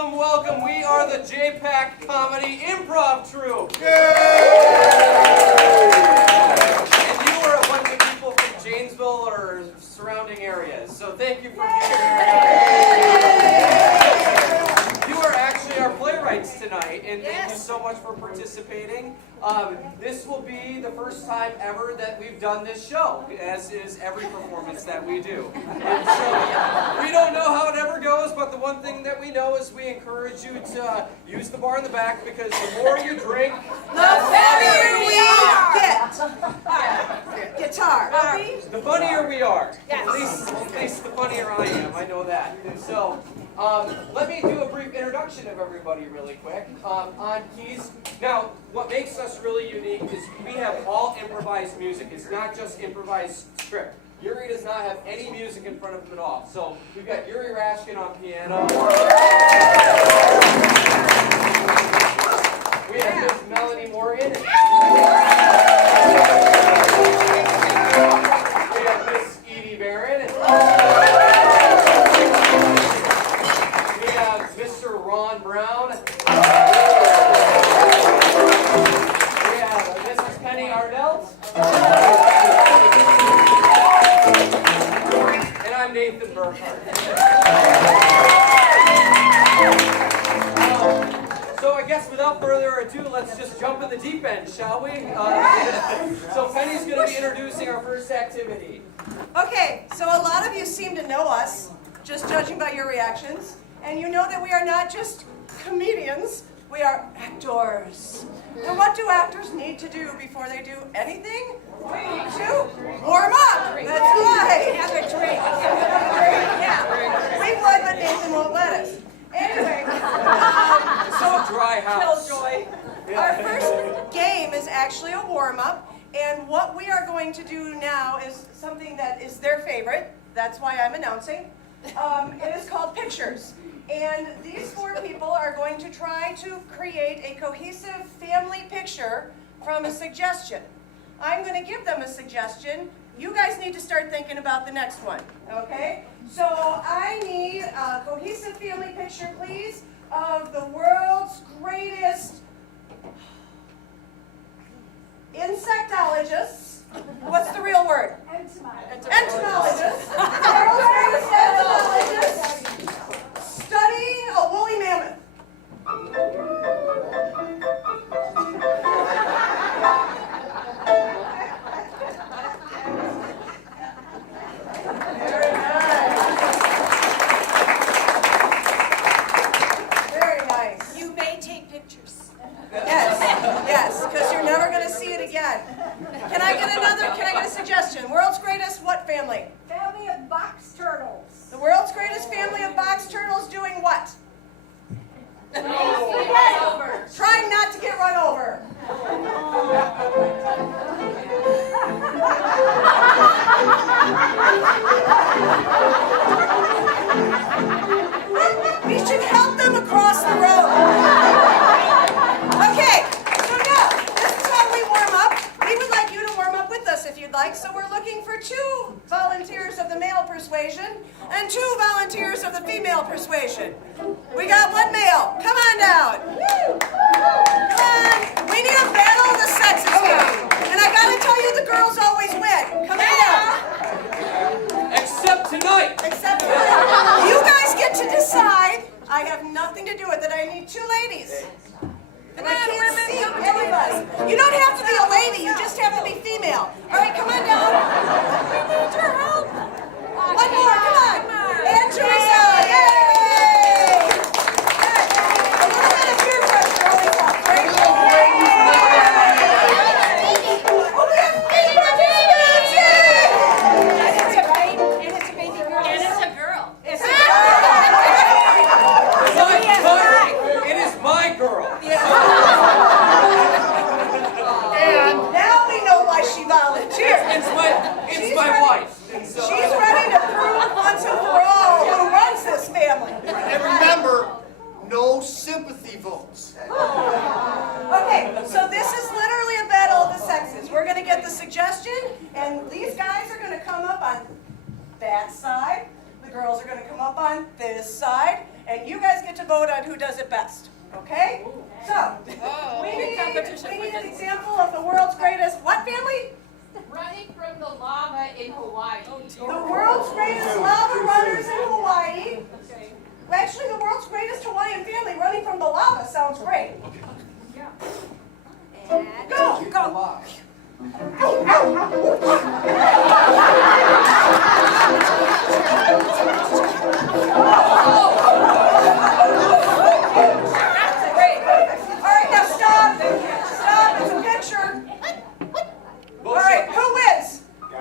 Welcome, welcome. We are the JPAC Comedy Improv Troupe. Yay! And you are a bunch of people from Janesville or surrounding areas, so thank you for being here. You are actually our playwrights tonight, and thank you so much for participating. This will be the first time ever that we've done this show, as is every performance that we do. And so, we don't know how it ever goes, but the one thing that we know is we encourage you to use the bar in the back, because the more you drink, the funnier we get. Guitar. The funnier we are. Yes. At least the funnier I am. I know that. And so, let me do a brief introduction of everybody really quick. On keys. Now, what makes us really unique is we have all improvised music. It's not just improvised script. Yuri does not have any music in front of him at all. So we've got Yuri Rashkin on piano. We have Miss Melanie Morgan. We have Miss Edie Barron. We have Mr. Ron Brown. We have Mrs. Penny Ardelt. And I'm Nathan Burkhardt. So I guess without further ado, let's just jump in the deep end, shall we? So Penny's going to be introducing our first activity. Okay, so a lot of you seem to know us, just judging by your reactions. And you know that we are not just comedians, we are actors. And what do actors need to do before they do anything? We need to warm up. That's right. Have a drink. Yeah. We would, but Nathan won't let us. Anyway, so dry house. Killjoy. Our first game is actually a warm-up, and what we are going to do now is something that is their favorite. That's why I'm announcing. It is called Pictures. And these four people are going to try to create a cohesive family picture from a suggestion. I'm going to give them a suggestion. You guys need to start thinking about the next one, okay? So I need a cohesive family picture, please, of the world's greatest insectologists. What's the real word? Entomologists. World's greatest entomologists studying a woolly mammoth. Very nice. You may take pictures. Yes, because you're never going to see it again. Can I get a suggestion? World's greatest what family? Family of box turtles. The world's greatest family of box turtles doing what? Trying not to get run over. We should help them across the road. Okay, so now, this is how we warm up. We would like you to warm up with us if you'd like. So we're looking for 2 volunteers of the male persuasion and 2 volunteers of the female persuasion. We got 1 male. Come on down. Come on. We need a battle of the sexes here. And I gotta tell you, the girls always win. Come on down. Except tonight. Except tonight. You guys get to decide. I have nothing to do with it. I need 2 ladies. And I can't see anybody. You don't have to be a lady. You just have to be female. All right, come on down. We need your help. 1 more. Come on. And Teresa. Yay! A little bit of peer pressure always helps, right? Oh, we have babies! Yay! And it's a baby girl. And it's a girl. It's a girl. It is my girl. And now we know why she volunteered. It's my wife. And so She's ready to prove once and for all who runs this family. And remember, no sympathy votes. Okay, so this is literally a battle of the sexes. We're going to get the suggestion, and these guys are going to come up on that side. The girls are going to come up on this side, and you guys get to vote on who does it best. Okay? So, we need an example of the world's greatest what family? Running from the lava in Hawaii. The world's greatest lava runners in Hawaii. Well, actually, the world's greatest Hawaiian family running from the lava sounds great. Go! Go! Great. All right, now stop. Stop. It's a picture. All right, who wins? I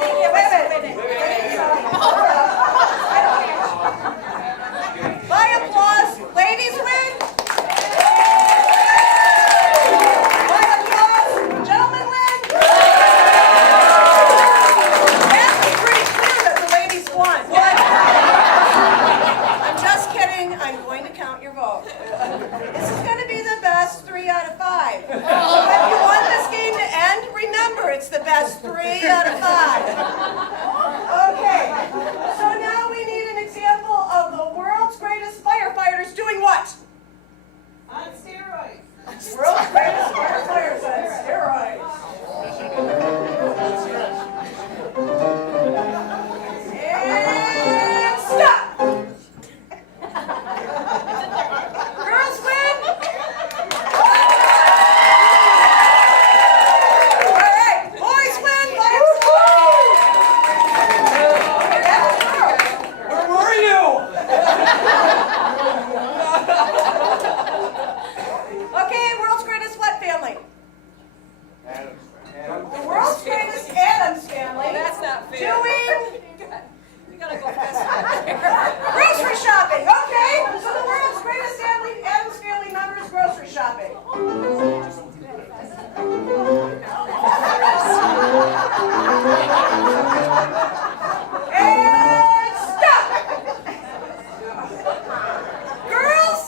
think it was women. By applause, ladies win. By applause, gentlemen win. That was pretty clear that the ladies won. I'm just kidding. I'm going to count your vote. This is going to be the best 3 out of 5. So if you want this game to end, remember it's the best 3 out of 5. Okay, so now we need an example of the world's greatest firefighters doing what? On steroids. World's greatest firefighters on steroids. And stop! Girls win! All right, boys win by Where were you? Okay, world's greatest what family? The world's greatest Adams family. That's not fair. Doing We gotta go faster. grocery shopping. Okay, so the world's greatest Adams family members grocery shopping. And stop. Girls.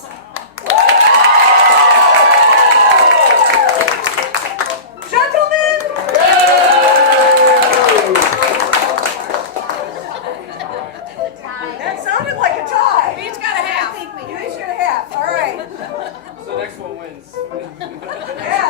Gentlemen. That sounded like a tie. We each got a half. You each get a half. All right. So the next one wins. Yeah.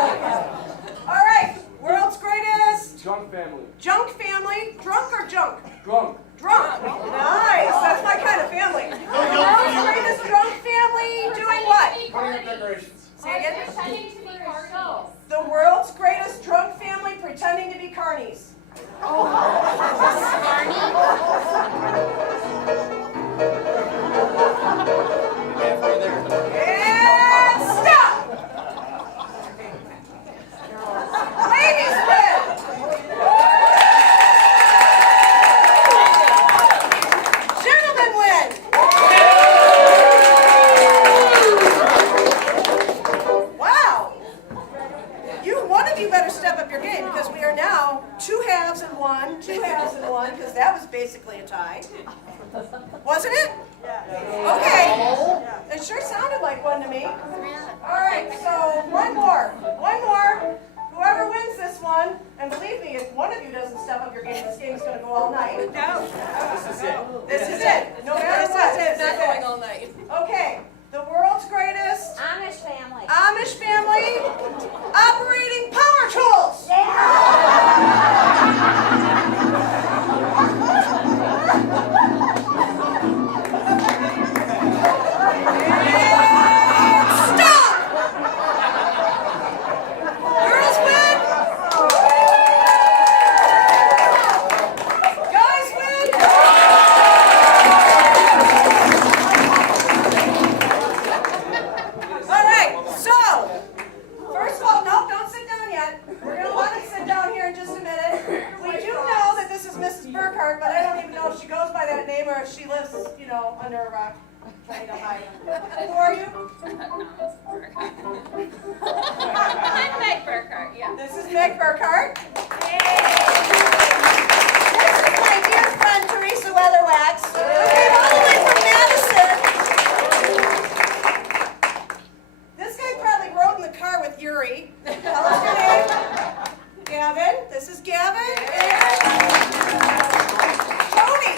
All right. World's greatest Junk family. junk family. Drunk or junk? Drunk. Drunk. Nice. That's my kind of family. The world's greatest drunk family doing what? Putting up decorations. Say again. Pretending to be cardinals. The world's greatest drunk family pretending to be carnies. And stop. Ladies win. Gentlemen win. Wow. One of you better step up your game because we are now 2 halves and 1, 2 halves and 1, because that was basically a tie. Wasn't it? Okay. It sure sounded like one to me. All right, so one more. One more. Whoever wins this one, and believe me, if one of you doesn't step up your game, this game is going to go all night. No. This is it. This is it. No matter what. It's This not is it. going all night. Okay. The world's greatest Amish family. Amish family operating power tools. Stop! Girls win. Guys win. All right, so, first of all, no, don't sit down yet. We're going to let us sit down here in just a minute. We do know that this is Mrs. Burkhardt, but I don't even know if she goes by that name or if she lives, under a rock trying to hide. Who are you? I'm Meg Burkhardt, yeah. This is Meg Burkhardt. This is my dear friend Teresa Weatherwax, who came all the way from Madison. This guy probably rode in the car with Yuri. Tell us your name. Gavin. This is Gavin. And Tony.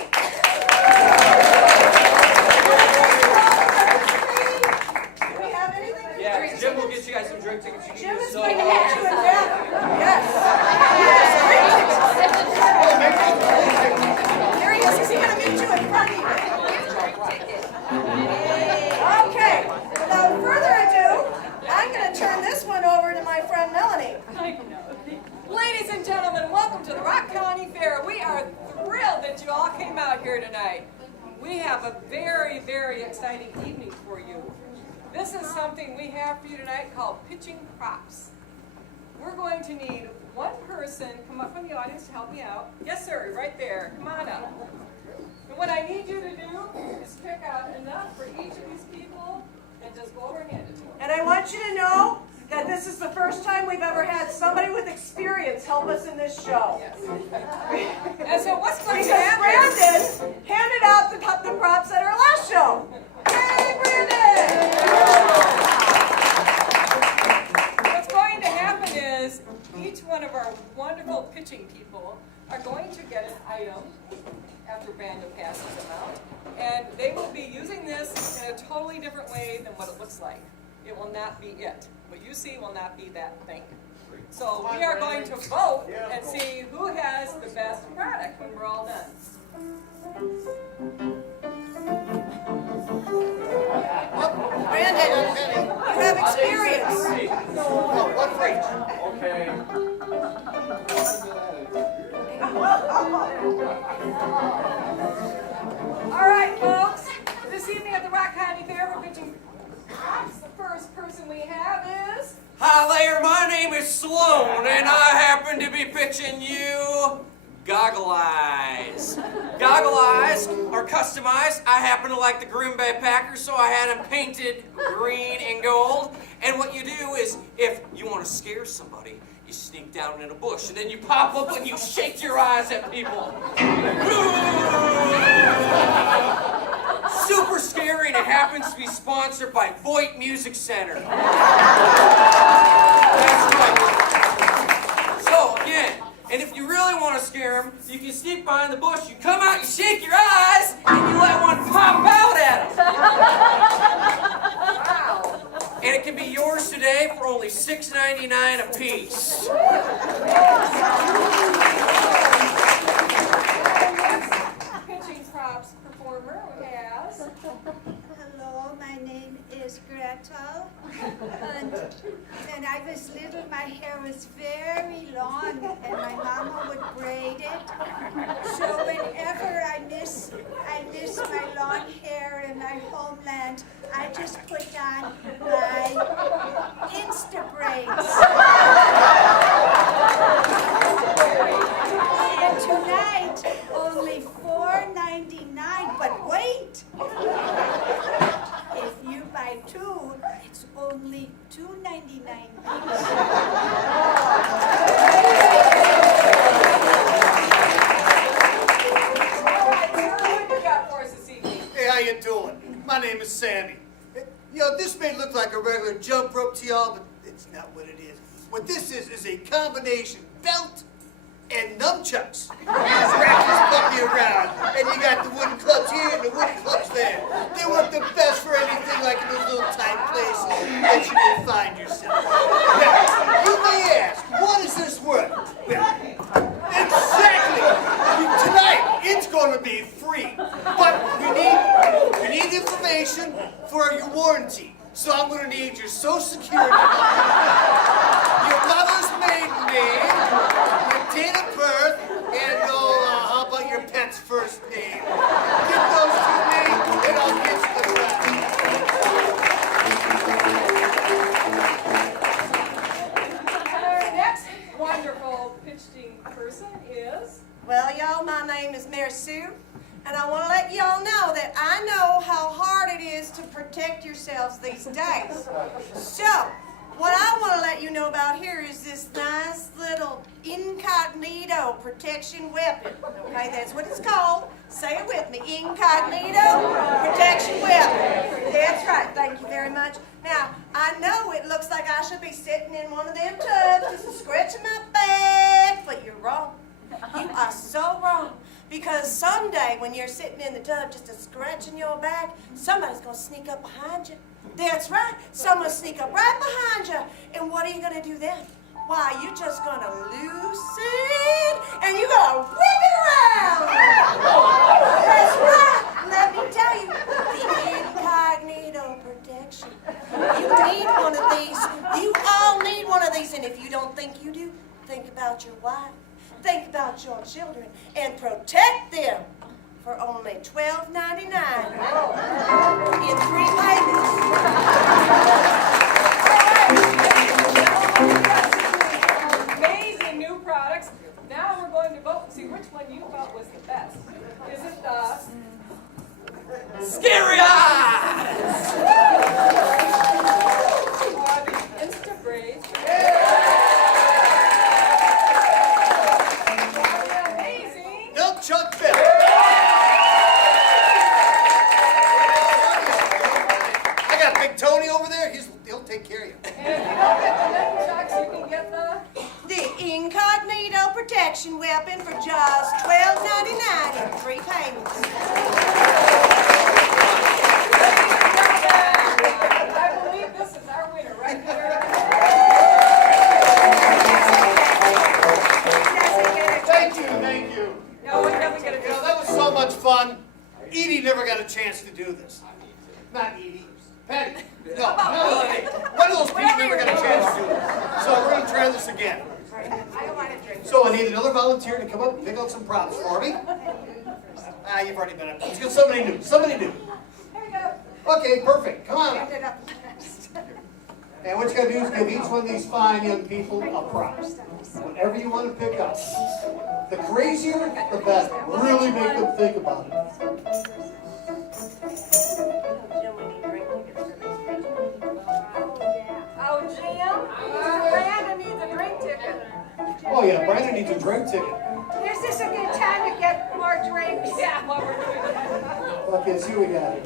here tonight. We have a very, very exciting evening for you. This is something we have for you tonight called pitching props. We're going to need one person come up from the audience to help me out. Yes, sir, right there. Come on up. And what I need you to do is pick out enough for each of these people and just go over and hand it to them. And I want you to know that this is the first time we've ever had somebody with experience help us in this show. Yes. And so what's going to Because happen? Brandon handed out the props at our last show. Yay, Brandon! What's going to happen is each one of our wonderful pitching people are going to get an item after Brandon passes them out. And they will be using this in a totally different way than what it looks like. It will not be it. What you see will not be that thing. So we are going to vote and see who has the best product when we're all done. Brandon, you have experience. One for each. Okay. All right, folks. This evening at the Rock County Fair, we're pitching props. The first person we have is... Hi there, my name is Sloan, and I happen to be pitching you goggle eyes. Goggle eyes are customized. I happen to like the Green Bay Packers, so I had them painted green and gold. And what you do is, if you want to scare somebody, you sneak down in a bush, and then you pop up and you shake your eyes at people. Super scary, and it happens to be sponsored by Voight Music Center. That's right. So, again, and if you really want to scare them, you can sneak behind the bush, you come out, you shake your eyes, and you let one pop out at them. Wow. And it can be yours today for only $6.99 a piece. Pitching props performer has... Hello, my name is Gretel, and I was little, my hair was very long, and my mama would braid it. So whenever I miss my long hair in my homeland, I just put on my Insta braids. And tonight, only $4.99, but wait! If you buy two, it's only $2.99 each. Hey, how you doing? My name is Sammy. You know, this may look like a regular jump rope to y'all, but it's not what it is. What this is a combination belt and nunchucks. You just wrap this puppy around, and you got the wooden clubs here and the wooden clubs there. They work the best for anything like in those little tight places that you may find yourself. Now, you may ask, what is this worth? Well, exactly! Tonight, it's going to be free. But we need information for your warranty. So I'm going to need your social security number, your mother's maiden name, your date of birth, and how about your pet's first name? Get those to me, and I'll get you the rest. Our next wonderful pitching person is... Well, y'all, my name is Mary Sue, and I want to let y'all know that I know how hard it is to protect yourselves these days. So, what I want to let you know about here is this nice little incognito protection weapon. Okay, that's what it's called. Say it with me. Incognito protection weapon. That's right. Thank you very much. Now, I know it looks like I should be sitting in one of them tubs just scratching my back, but you're wrong. You are so wrong. Because someday when you're sitting in the tub just scratching your back, somebody's going to sneak up behind you. That's right. Someone's sneak up right behind you. And what are you going to do then? Why, you're just going to loosen and you're going to whip it around. That's right. Let me tell you, the incognito protection. You need one of these. You all need one of these. And if you don't think you do, think about your wife. Think about your children and protect them for only $12.99 in 3 payments. Amazing new products. Now we're going to vote and see which one you felt was the best. Is it the Scary Eyes! or the Instabraid? Or the amazing Milk Chunk Bill. I got Big Tony over there. He'll take care of you. And if you don't get the nunchucks, you can get The Incognito Protection Weapon for just $12.99 in 3 payments. I believe this is our winner right here. Thank you. No, we never get a You know, that was so much fun. Edie never got a chance to do this. Not Edie. Patty. No. One of those people never got a chance to do this. So we're going to try this again. I don't want to drink. So I need another volunteer to come up and pick out some props for me. You've already been up. Let's get somebody new. Somebody new. Okay, perfect. Come on up. And what you got to do is give each one of these fine young people a prop. Whatever you want to pick up. The crazier, the better. Really make them think about it. Oh, Jim, Brandon needs a drink ticket. Oh yeah, Brandon needs a drink ticket. Is this a good time to get more drinks? Yeah, what we're doing. Okay, let's see what we got here.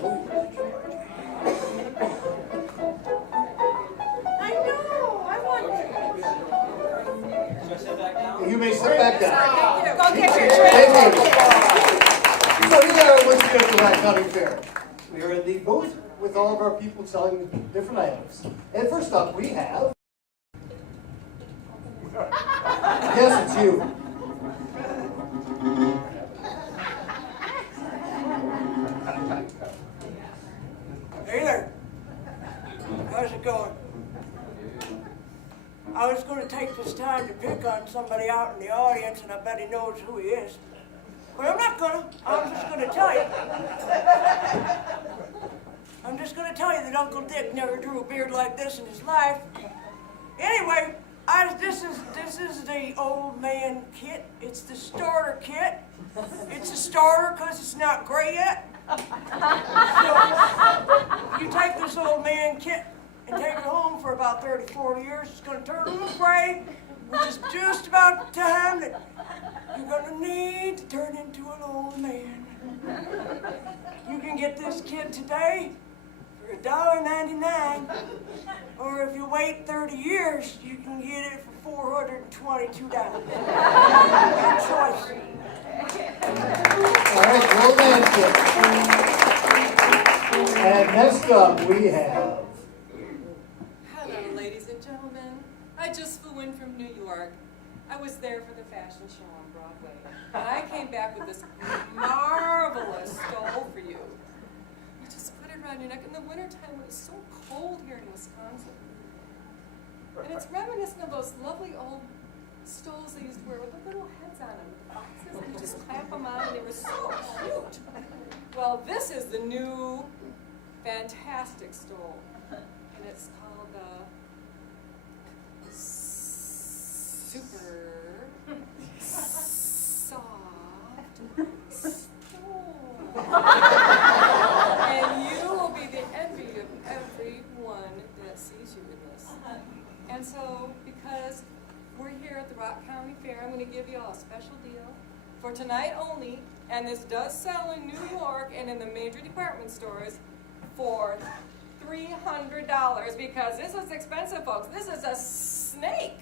I know, I want You may sit back down. Go get your drink. Thank you. So these are what you get for that county fair. We are in the booth with all of our people selling different items. And first up, we have. Yes, it's you. Hey there. How's it going? I was going to take this time to pick on somebody out in the audience, and I bet he knows who he is. But I'm not going to. I'm just going to tell you. I'm just going to tell you that Uncle Dick never drew a beard like this in his life. Anyway, this is the old man kit. It's the starter kit. It's a starter because it's not gray yet. So, you take this old man kit and take it home for about 30, 40 years. It's going to turn a little gray, which is just about the time that you're going to need to turn into an old man. You can get this kit today for $1.99, or if you wait 30 years, you can get it for $422. Good choice. All right, old man kit. And next up, we have. Hello, ladies and gentlemen. I just flew in from New York. I was there for the fashion show on Broadway. And I came back with this marvelous stole for you. You just put it around your neck in the wintertime when it's so cold here in Wisconsin. And it's reminiscent of those lovely old stoles they used to wear with the little heads on them, with the boxes, and you just clamp them on, and they were so cute. Well, this is the new fantastic stole, and it's called the Super Soft Stole. And you will be the envy of everyone that sees you in this. And so, because we're here at the Rock County Fair, I'm going to give you all a special deal for tonight only, and this does sell in New York and in the major department stores for $300, because this is expensive, folks. This is a snake.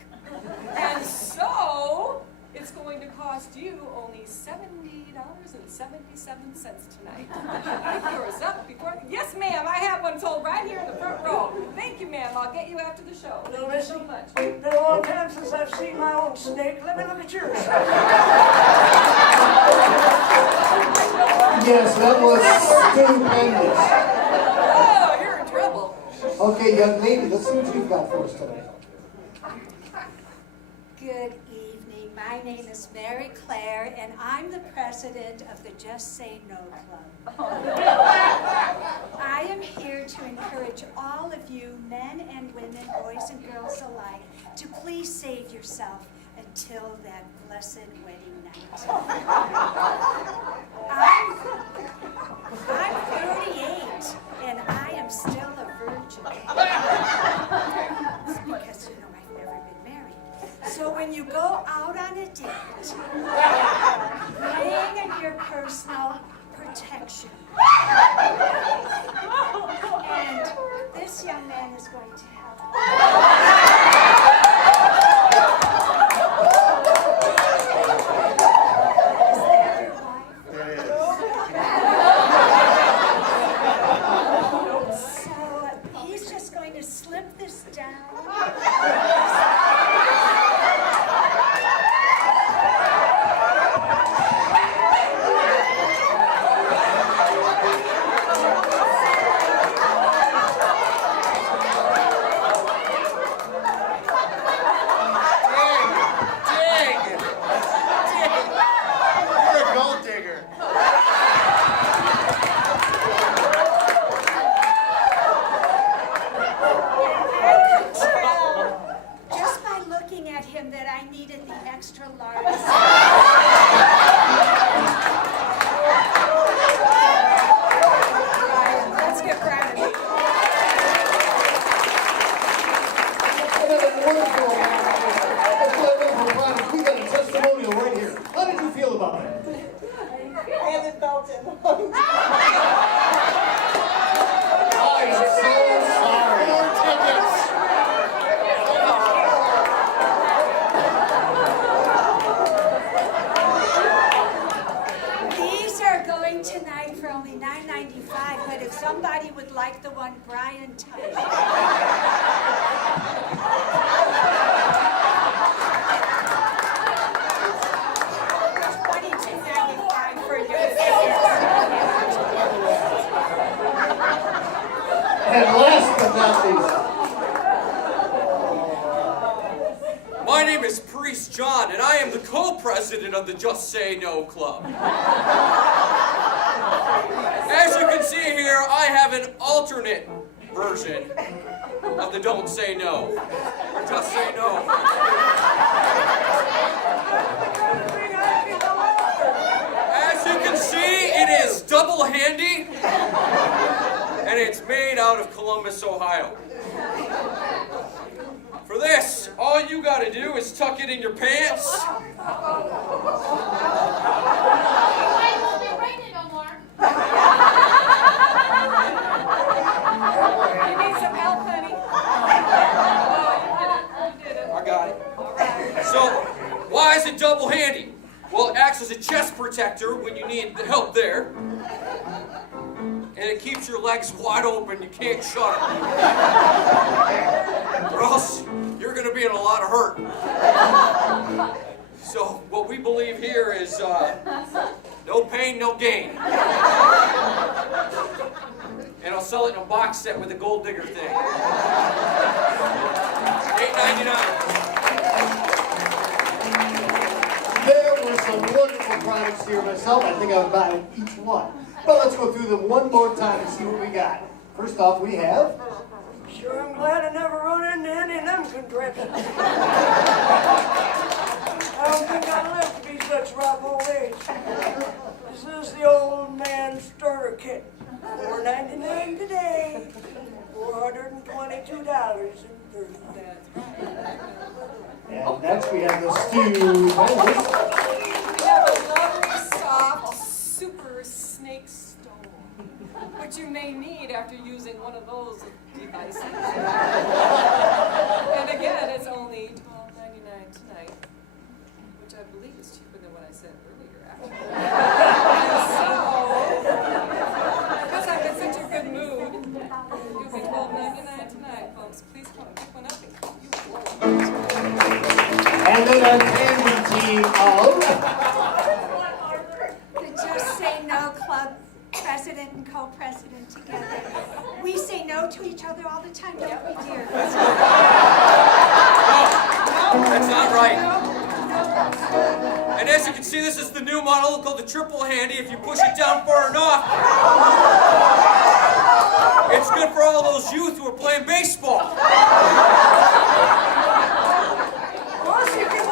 And so, it's going to cost you only $70.77 tonight. Pick yours up before. Yes, ma'am, I have one sold right here in the front row. Thank you, ma'am. I'll get you after the show. Little Thank you Missy, so much. it's been a long time since I've seen my own snake. Let me look at yours. Yes, that was stupendous. Oh, you're in trouble. Okay, young lady, let's see what you've got for us tonight. Good evening. My My name is Mary Claire, and I'm the president of the Just Say No Club. I am here to encourage all of you, men and women, boys and girls alike, to please save yourself until that blessed wedding night. I'm 38, and I am still a virgin. It's because, I've never been married. So when you go out on a date, bring your personal protection. And this young man is going to help. Is that your wife? So he's just going to slip this down. Extra large. Let's get Brian. We got a testimonial right here. How did you feel about it? I haven't felt it. I'm so sorry. More tickets. Tonight for only $9.95, but if somebody would like the one Brian touched. $22.95 for you. And last but not least, my name is Priest John, and I am the co-president of the Just Say No Club. As you can see here, I have an alternate version of the Don't Say No. Just Say No. As you can see, it is double handy, and it's made out of Columbus, Ohio. For this, all you gotta do is tuck it in your pants. You need some help, honey? You did it. I got it. So, why is it double handy? Well, it acts as a chest protector when you need the help there. And it keeps your legs wide open, you can't shut them. Or else you're gonna be in a lot of hurt. So what we believe here is no pain, no gain. And I'll sell it in a box set with a gold digger thing. $8.99. there were some wonderful products here myself. I think I would buy each one. But let's go through them one more time and see what we got. First off, we have... Sure, I'm glad I never run into any of them contraptions. I don't think I'll live to be such rough old age. This is the old man starter kit. $4.99 today. $422.30. And next we have the stew. We have a lovely, soft, super snake stone, which you may need after using one of those devices. And again, it's only $12.99 tonight, which I believe is cheaper than what I said earlier, actually. And so, because I'm in such a good mood, it'll be $12.99 tonight, folks. Please come pick one up and come. And then our candy team of... The Just Say No Club president and co-president together. We say no to each other all the time, don't we, dear? That's not right. No. And as you can see, this is the new model called the triple handy. If you push it down far enough, it's good for all those youth who are playing baseball. Wash again.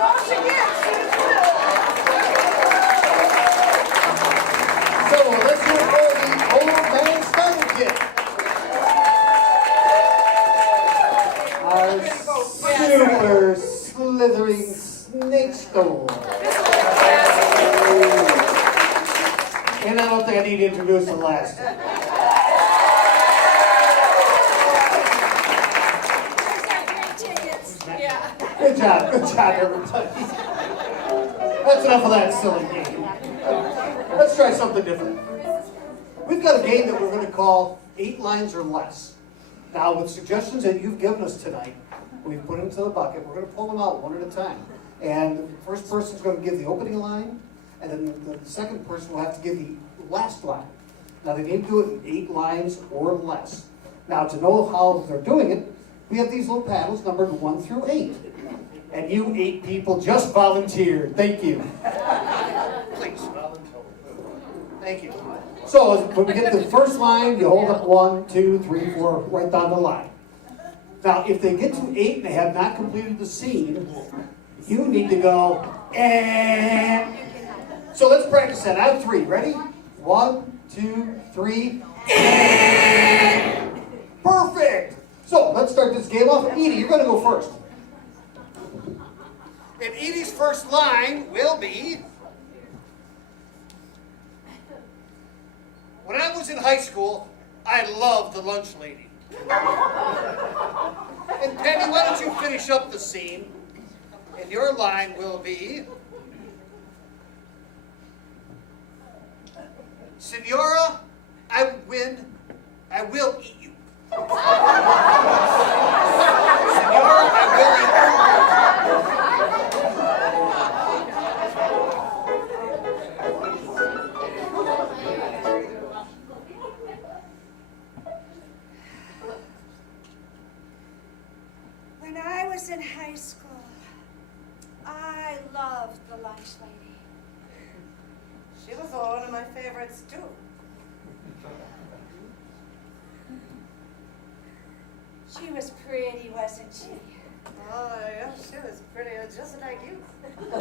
So let's hear it for the old man starter kit. Our super slithering snake stole. And I don't think I need to introduce the last one. Good job, everybody. That's enough of that silly game. Let's try something different. We've got a game that we're going to call 8 Lines or Less. Now, with suggestions that you've given us tonight, we've put into the bucket. We're going to pull them out one at a time. And the first person's going to give the opening line, and then the second person will have to give the last line. Now, they need to do it in 8 lines or less. Now, to know how they're doing it, we have these little paddles numbered 1 through 8. And you 8 people just volunteered. Thank you. Please, volunteer. Thank you. So when we get the first line, you hold up 1, 2, 3, 4, right down the line. Now, if they get to 8 and they have not completed the scene, you need to go, and. So let's practice that. I have 3. Ready? 1, 2, 3, and. Perfect. So let's start this game off. Edie, you're going to go first. And Edie's first line will be, when I was in high school, I loved the lunch lady. And Penny, why don't you finish up the scene? And your line will be, Senora, I will eat you. Senora, I will eat you. When I was in high school, I loved the lunch lady. She was one of my favorites too. She was pretty, wasn't she? Oh, yeah, she was pretty, just like you. Well,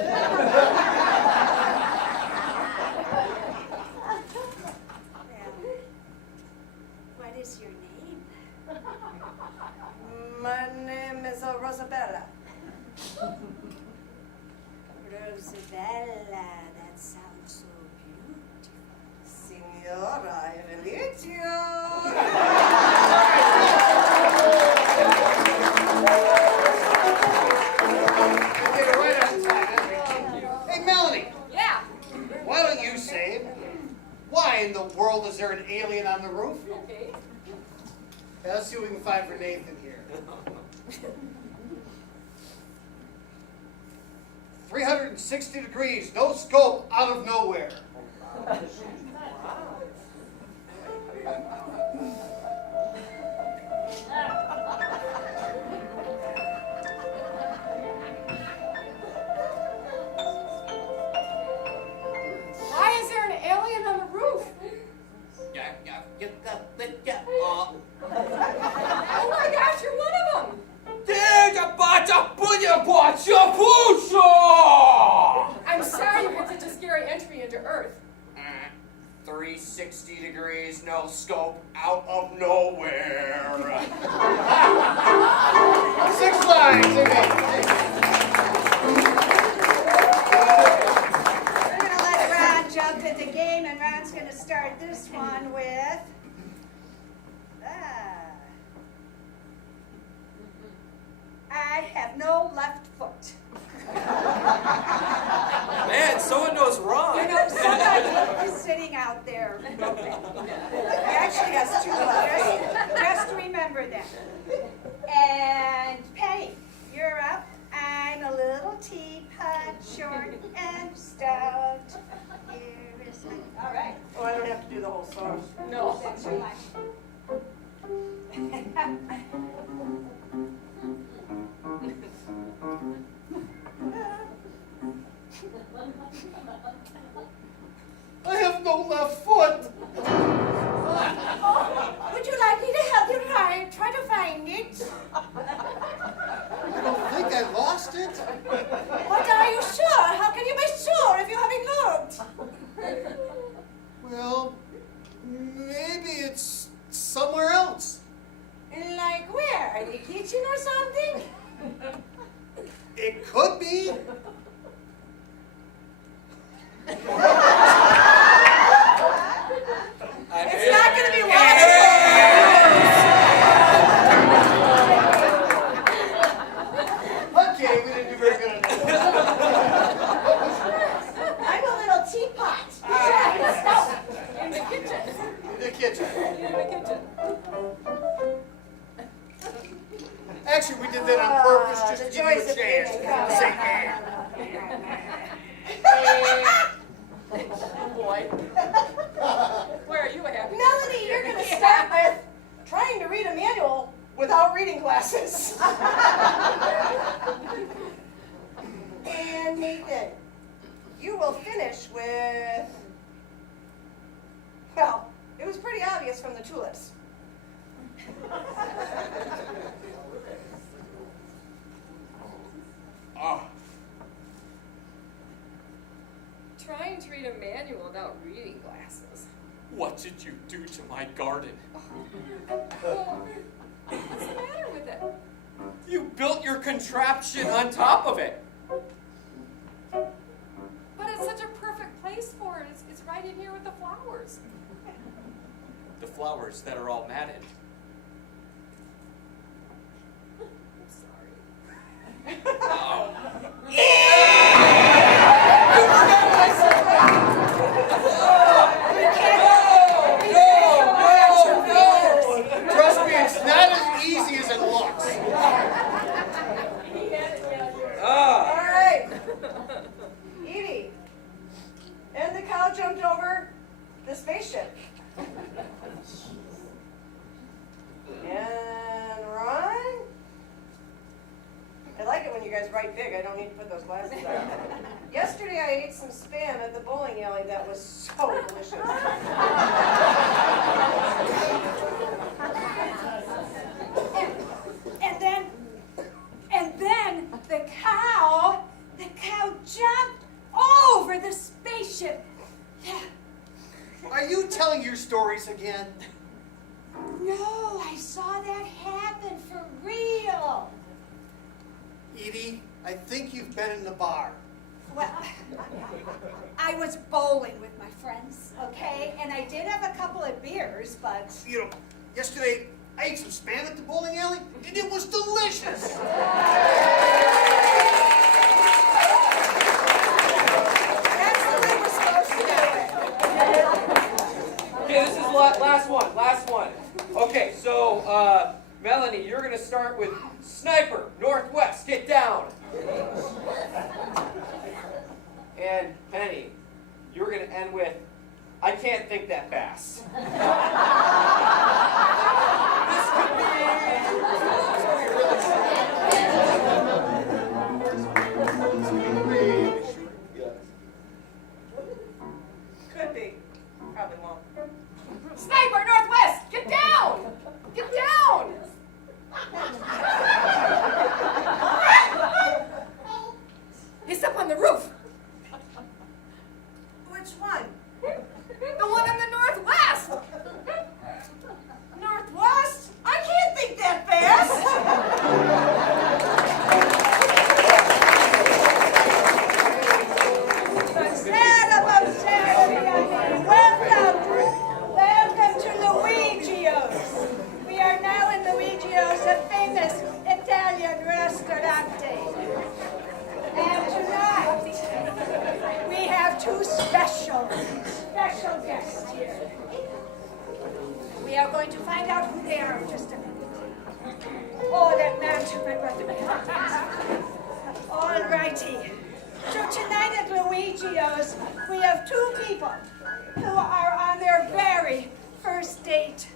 what is your name? My name is Rosabella. Rosabella, that sounds so beautiful. Signora, I will eat you. Okay, right on time. Hey, Melanie. Yeah. Why don't you say, why in the world is there an alien on the roof? Okay. Let's see what we can find for Nathan here. 360 degrees, no scope, out of nowhere. Why is there an alien on the roof? Oh my gosh, you're one of them. I'm sorry you had such a scary entry into Earth. 360 degrees, no scope, out of nowhere. 6 lines, okay. We're going to let Ron jump in the game, and Ron's going to start this one with, I have no left foot. Man, someone knows wrong. You know, somebody is sitting out there. He actually has 2 left. Just remember that. And Penny, you're up. I'm a little teapot, short and stout. Here is my... All right. Oh, I don't have to do the whole song. No. That's your line. Are they teaching or something? It could be. It's not going to be watchable. Okay, we didn't do very good on that. I'm a little teapot. In the kitchen. In the kitchen. In the kitchen. Actually, we did that on purpose just the to give joys you a of chance being to in say Oh boy. Where are you happy? Melanie, you're going to start with trying to read a manual without reading glasses. And Nathan, you will finish with, well, it was pretty obvious from the tulips. Trying to read a manual without reading glasses. What did you do to my garden? Well, what's the matter with it? You built your contraption on top of it. But it's such a perfect place for it. It's right in here with the flowers. The flowers that are all matted. I'm sorry. Trust me, it's not as easy as it looks. All right. Edie. And the cow jumped over the spaceship. And Ron. I like it when you guys write big. I don't need to put those glasses on. Yesterday I ate some Spam at the bowling alley that was so delicious. And then the cow jumped over the spaceship. Are you telling your stories again? No, I saw that happen for real. Edie, I think you've been in the bar. Well, I was bowling with my friends, okay? And I did have a couple of beers, but... You know, yesterday I ate some Spam at the bowling alley, and it was delicious. That's the way we're supposed to do it. Okay, this is last one. Okay, so Melanie, you're gonna start with sniper, northwest, get down. And Penny, you're gonna end with, I can't think that fast. This Could be. Probably won't. Sniper, northwest, get down! Get down! He's up on the roof. Which one? The one in the northwest. Northwest? I can't think that fast. Welcome to Luigi's. We are now in Luigi's, a famous Italian restaurante. And tonight, we have two special guests here. We are going to find out who they are in just a minute. Oh, that man to my right. All righty. So tonight at Luigi's, we have two people who are on their very first date.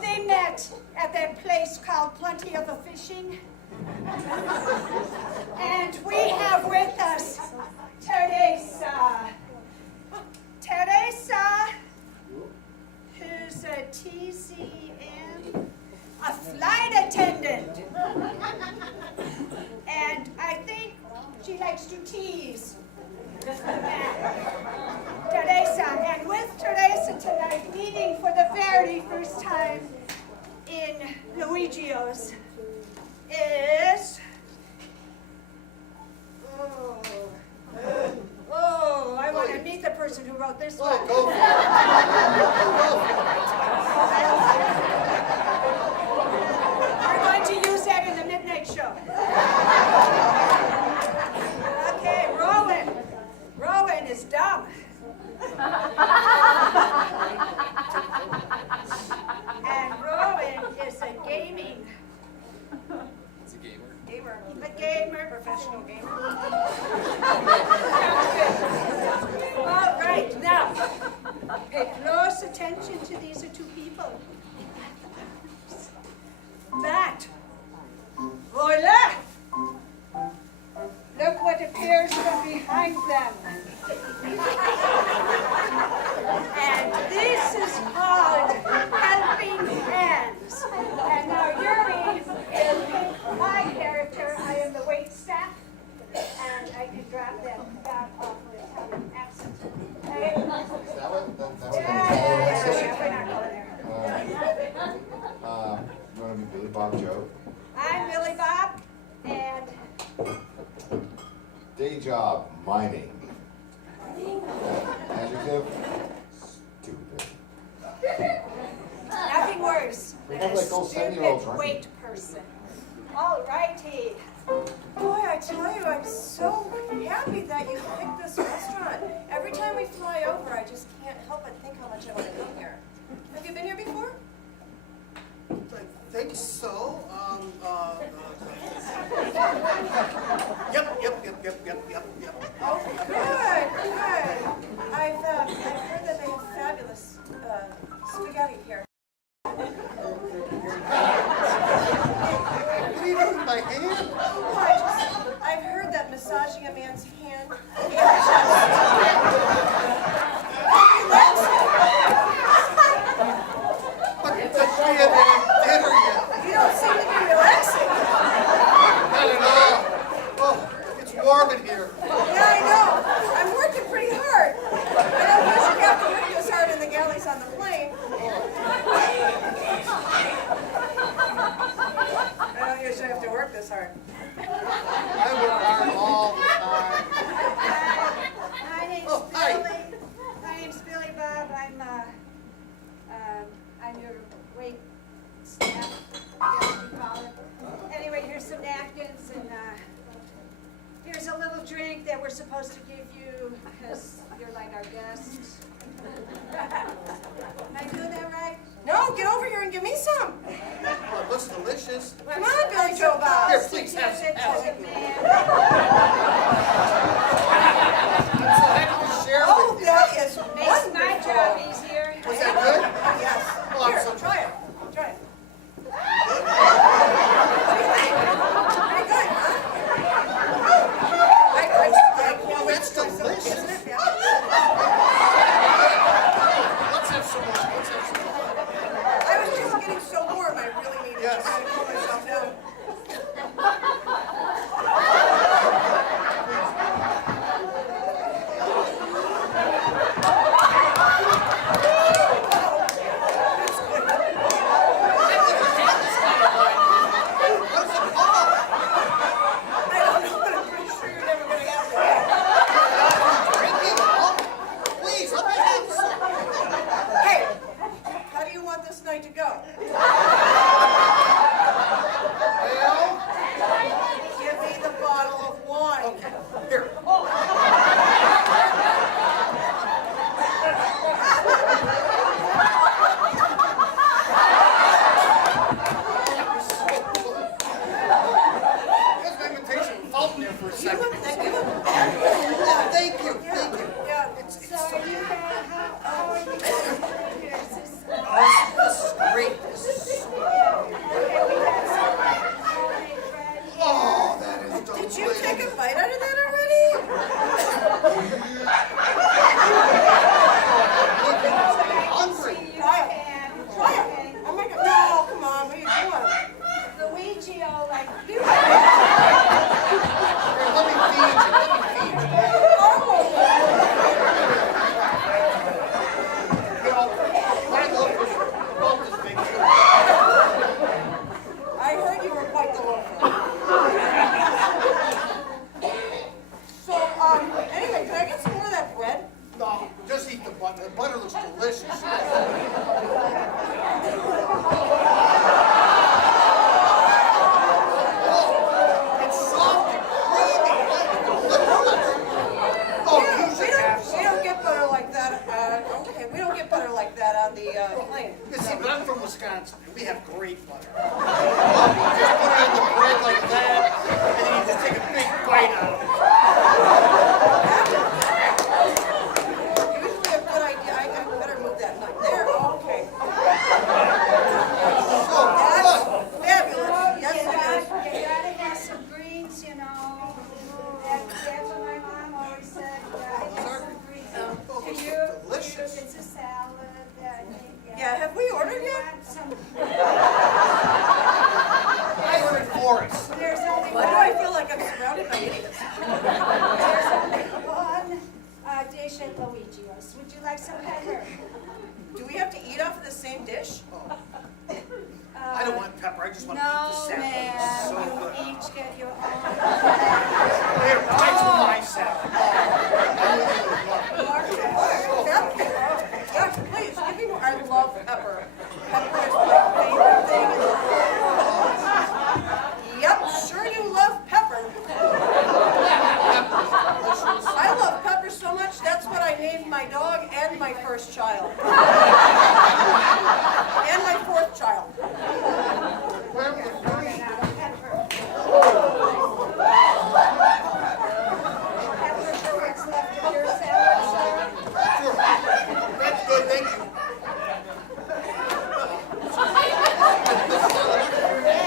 They met at that place called Plenty of a Fishing. And we have with us Teresa. Teresa, who's a TCM, a flight attendant. And I think she likes to tease. Teresa, and with Teresa tonight, meeting for the very first time in Luigi's, is... Oh, I want to meet the person who wrote this one. Oh, go for it. We're going to use that in the midnight show. Okay, Rowan. Rowan is dumb. And Rowan is a gaming. It's a gamer. Gamer. A gamer. Professional gamer. All right, now, pay close attention to these two people. That, voila! Look what appears from behind them. And this is called helping hands. And now Yuri is my character. I am the wait staff. And I can drop that back off with Italian accent. Okay? Is that what? Yeah, we're not going there. You want to be Billy Bob Joe? I'm Billy Bob, and Day job, mining. Adjective, stupid. nothing worse We than have a like old 7-year-olds stupid running. wait person. All righty. Boy, I tell you, I'm so happy that you picked this restaurant. Every time we fly over, I just can't help but think how much I want to come here. Have you been here before? I think so. Yep. Oh, good, good. I've heard that they have fabulous spaghetti here. What are you doing with my hand? Oh, I've heard that massaging a man's hand But we haven't had dinner yet. you don't seem to be relaxing. Not at all. Oh, it's warm in here. Yeah, I know. I'm working pretty hard. I don't usually have to work this hard in the galleys on the plane. I don't usually have to work this hard. I work hard all the time. My name's Oh, hi. Billy. My name's Billy Bob. I'm your wait staff, I guess you call it. Anyway, here's some napkins and here's a little drink that we're supposed to give you because you're like our guests. Am I doing that right? No, get over here and give me some. Oh, it looks delicious. Come on, Billy Joe Bob. Here, please, have some. It doesn't matter. I'm so happy to share Oh, with you. that is Makes my wonderful. job easier. Was that good? Yes. Oh, I'm Here, so try it. Try it. What do you think? Pretty good, huh? Oh, that's delicious. Isn't it? Yeah. Let's have some more. Let's have some more. I was just getting so warm, I really needed Yes. to kind of cool myself down. What's it called? I don't know, but I'm pretty sure you're never going to get it. Drinking? Oh, please, let me have some. Hey, how do you want this night to go? great butter. You just put it on the bread like that, and then you just take a big bite out of it. Usually a good idea. I better move that knife there. Okay. So good. Fabulous. Yes, You it is. gotta have some greens, you know. That's what my mom always said. You gotta have some greens. Those To are you, delicious. it's a salad. Yeah, have we ordered yet? I ordered Forrest. There's only Why do I feel like I'm surrounded by idiots? one dish at Luigi's. Would you like some pepper? Do we have to eat off of the same dish? I don't want pepper. I just want to eat the No, salad. ma'am. It's so You good. each get your own. Here, thanks for my salad. Yes, please, give me more. I love pepper. Pepper is my favorite thing in the world. Yep, sure you love pepper. I love pepper so much, that's what I named my dog and my first child. And my fourth child. Sure. That's good, thank you.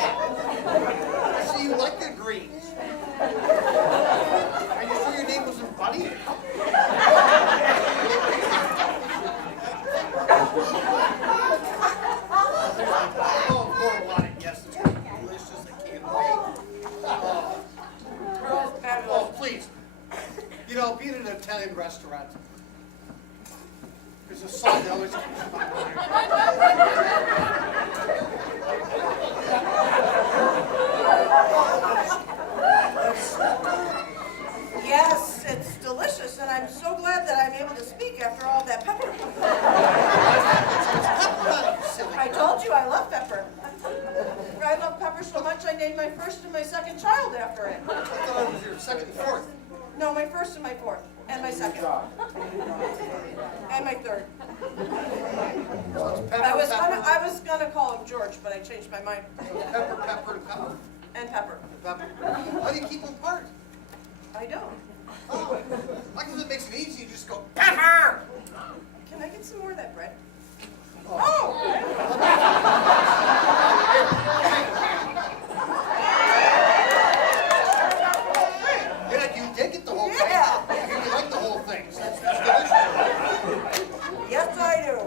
I see you like your greens. Are you sure your name wasn't Buddy? Oh, more wine. Yes, it's gonna be delicious. I can't wait. Oh, please. You know, being in an Italian restaurant, there's a song that always comes to my Yes, it's delicious, and I'm so glad that I'm able to speak after all that pepper. I told you I love pepper. I love pepper so much I named my first and my second child after it. I thought it was your second and fourth. No, my first and my fourth, and my second, and my third. So it's pepper, I was pepper, gonna call him George, but I changed my mind. pepper, pepper, and pepper, And pepper. pepper. How do you keep them apart? I don't. Oh, like if it makes it easy, you just go, pepper! Can I get some more of that bread? Oh! Yeah, you did get the whole thing. Yeah. You like the whole thing. So that's delicious. Yes, I do.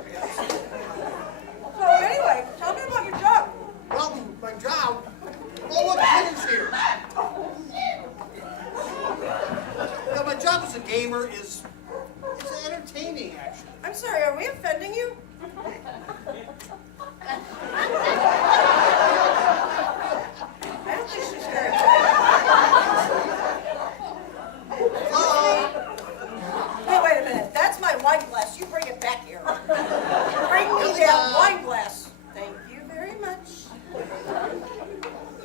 So anyway, tell me about your job. Well, my job. Oh, look, Peter's here. Yeah, my job as a gamer is it's entertaining, actually. I'm sorry, are we offending you? I don't think she's very Hey, wait a minute. That's my wine glass. You bring it back here. Bring me that wine glass. Thank you very much.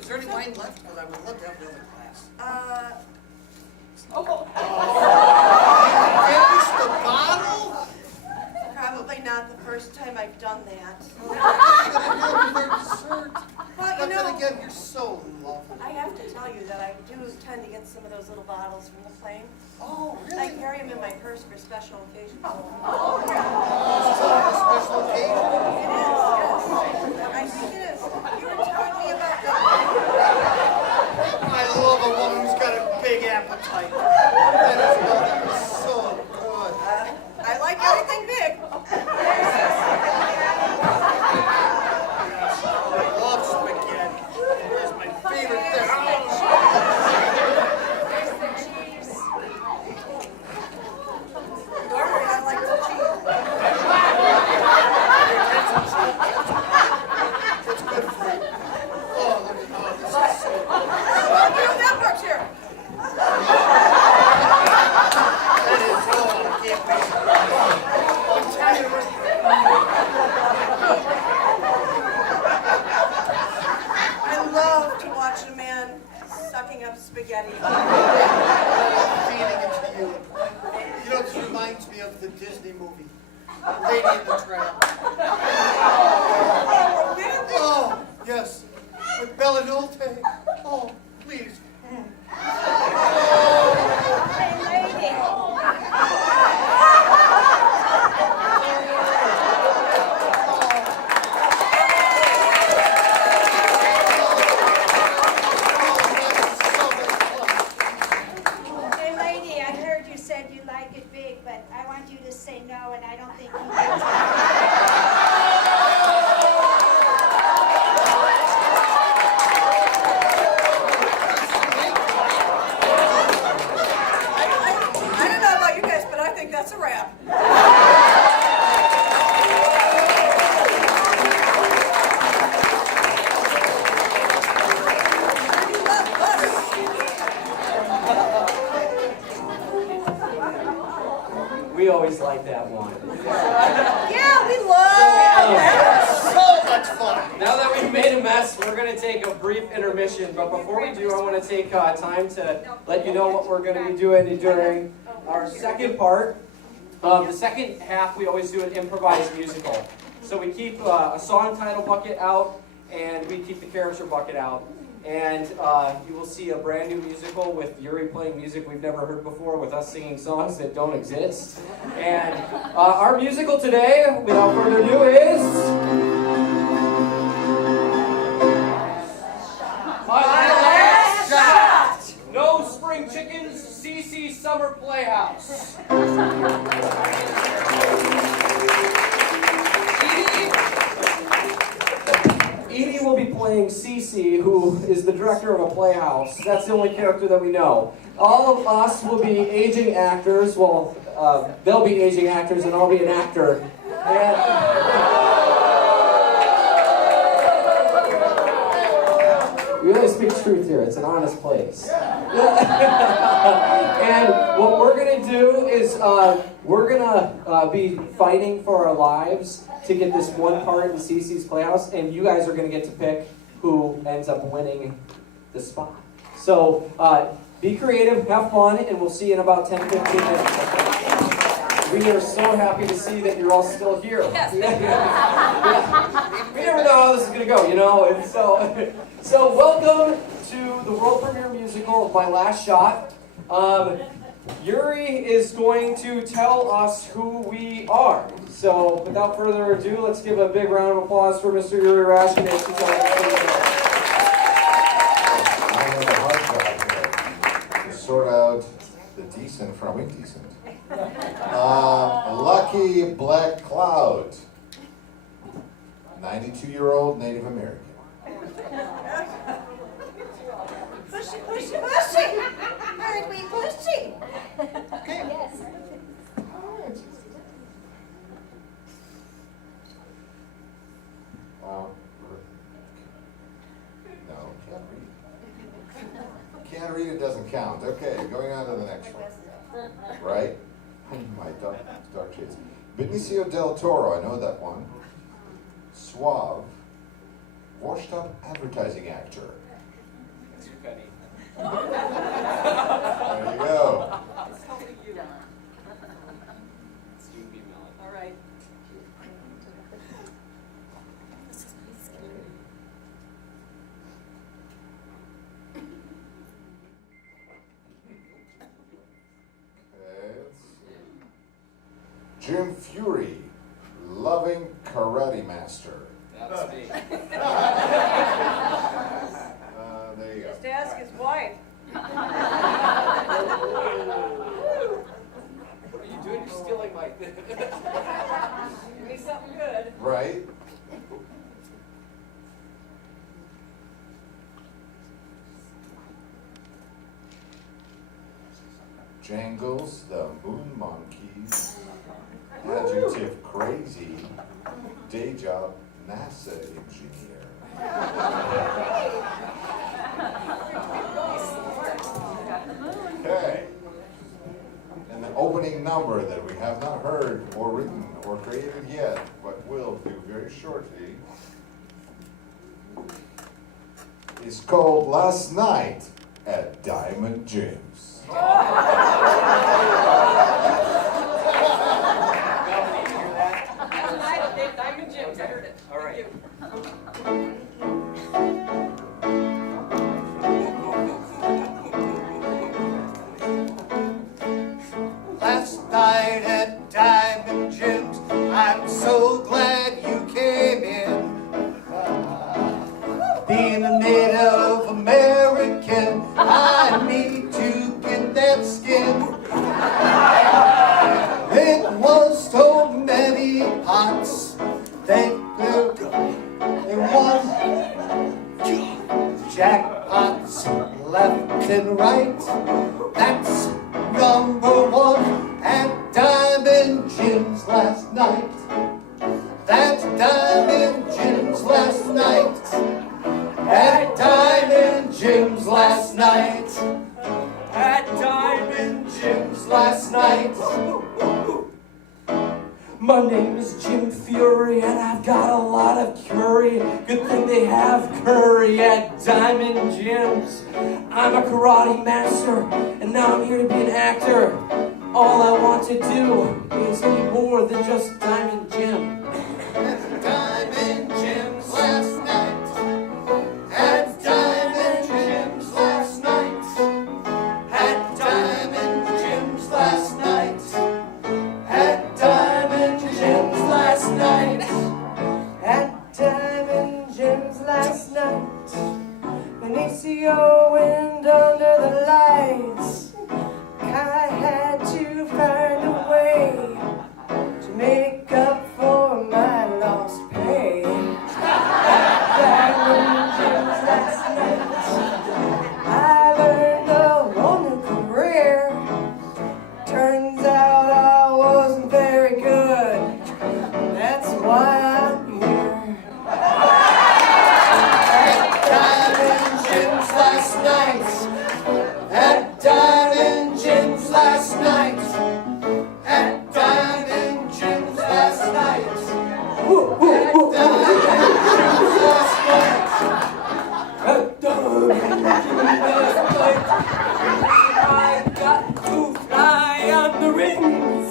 Is there any wine left? Because I would love to have another glass. Finish the bottle? Probably not the first time I've done that. You're gonna have their dessert. Well, But then again, you're so lovely. I have to tell you that I do tend to get some of those little bottles from the plane. Oh, I really? carry them in my purse for special occasions. This is a special occasion. It is, yes. I think it is. You were telling me about the... I love a woman who's got a big appetite. That is so good. I like everything big. I love spaghetti. It's my favorite thing. Normally, I like the cheese. It's good food. Oh, look at that. This is so good. Well, you know that works here. That is, oh, I can't wait. I'm telling you. I love to watch a man sucking up spaghetti. Feeding it to you. You know, this reminds me of the Disney movie, Lady in the Tramp. Oh, Yes, with Bella Nolte. Oh, please. Hey, lady. Hey, lady, I heard you said you like it big, but I want you to say no, and I don't think you did. I don't know about you guys, but I think that's a wrap. You love butter. We always like that one. Yeah, we love that. So much fun. Now that we've made a mess, we're going to take a brief intermission. But before we do, I want to take time to let you know what we're going to be doing during our second part. The second half, we always do an improvised musical. So we keep a song title bucket out, and we keep the character bucket out. And you will see a brand new musical with Yuri playing music we've never heard before, with us singing songs that don't exist. And our musical today, without further ado, is... My Last Shot! No Spring Chickens, CC Summer Playhouse. Edie will be playing Cece, who is the director of a playhouse. That's the only character that we know. All of us will be aging actors. Well, they'll be aging actors, and I'll be an actor. We really speak truth here. It's an honest place. And what we're going to do is we're going to be fighting for our lives to get this one part in Cece's Playhouse, and you guys are going to get to pick who ends up winning the spot. So be creative, have fun, and we'll see you in about 10-15 minutes. We are so happy to see that you're all still here. Yes. We never know how this is going to go, you know? And so welcome to the world premiere musical of My Last Shot. Yuri is going to tell us who we are. So without further ado, let's give a big round of applause for Mr. Yuri Rashkin. I have a hard job here to sort out the decent from indecent. Lucky Black Cloud, 92-year-old Native American. Pushy, pushy, pushy. Heard we pushy. Yes. No, can't read it doesn't count. Okay, going on to the next one. Right? My dark shades. Benicio del Toro, I know that one. Suave, washed up advertising actor. That's your Penny. There you go. It's totally you. Steve B. Mellon. All right. Okay, let's see. Jim Fury, loving karate master. That's me. There you go. Just ask his wife. What are you doing? You're stealing my thing. Give me something good. Right? Jangles, the Moon Monkeys, adjective crazy, day job NASA engineer. Okay. And the opening number that we have not heard or written or created yet, but will do very shortly, is called Last Night at Diamond Jim's. Last night at Diamond Jim's. I heard it. All right. Thank you. Being a Native American, I need to get that skin. It was so many pots, thank you. It was jackpots left and right. That's number one at Diamond Jim's last night. That's Diamond Jim's last night. At Diamond Jim's last night. At Diamond Jim's last night. My name is Jim Fury and I've got a lot of curry. Good thing they have curry at Diamond Jim's. I'm a karate master and now I'm here to be an actor. All I want to do is be more than just Diamond Jim. At Diamond Jim's last night. At Diamond Jim's last night. At Diamond Jim's last night. At Diamond Jim's last night. At Diamond Jim's last night, Benicio went under the lights. I had to find a way to make up for my lost pay. At Diamond Jim's last night, I learned a whole new career. Turns out I wasn't very good. That's why I'm here. At Diamond Jim's last night. At Diamond Jim's last night. At Diamond Jim's last night. At Diamond Jim's last night. At Diamond Jim's last night, I got to fly on the rings.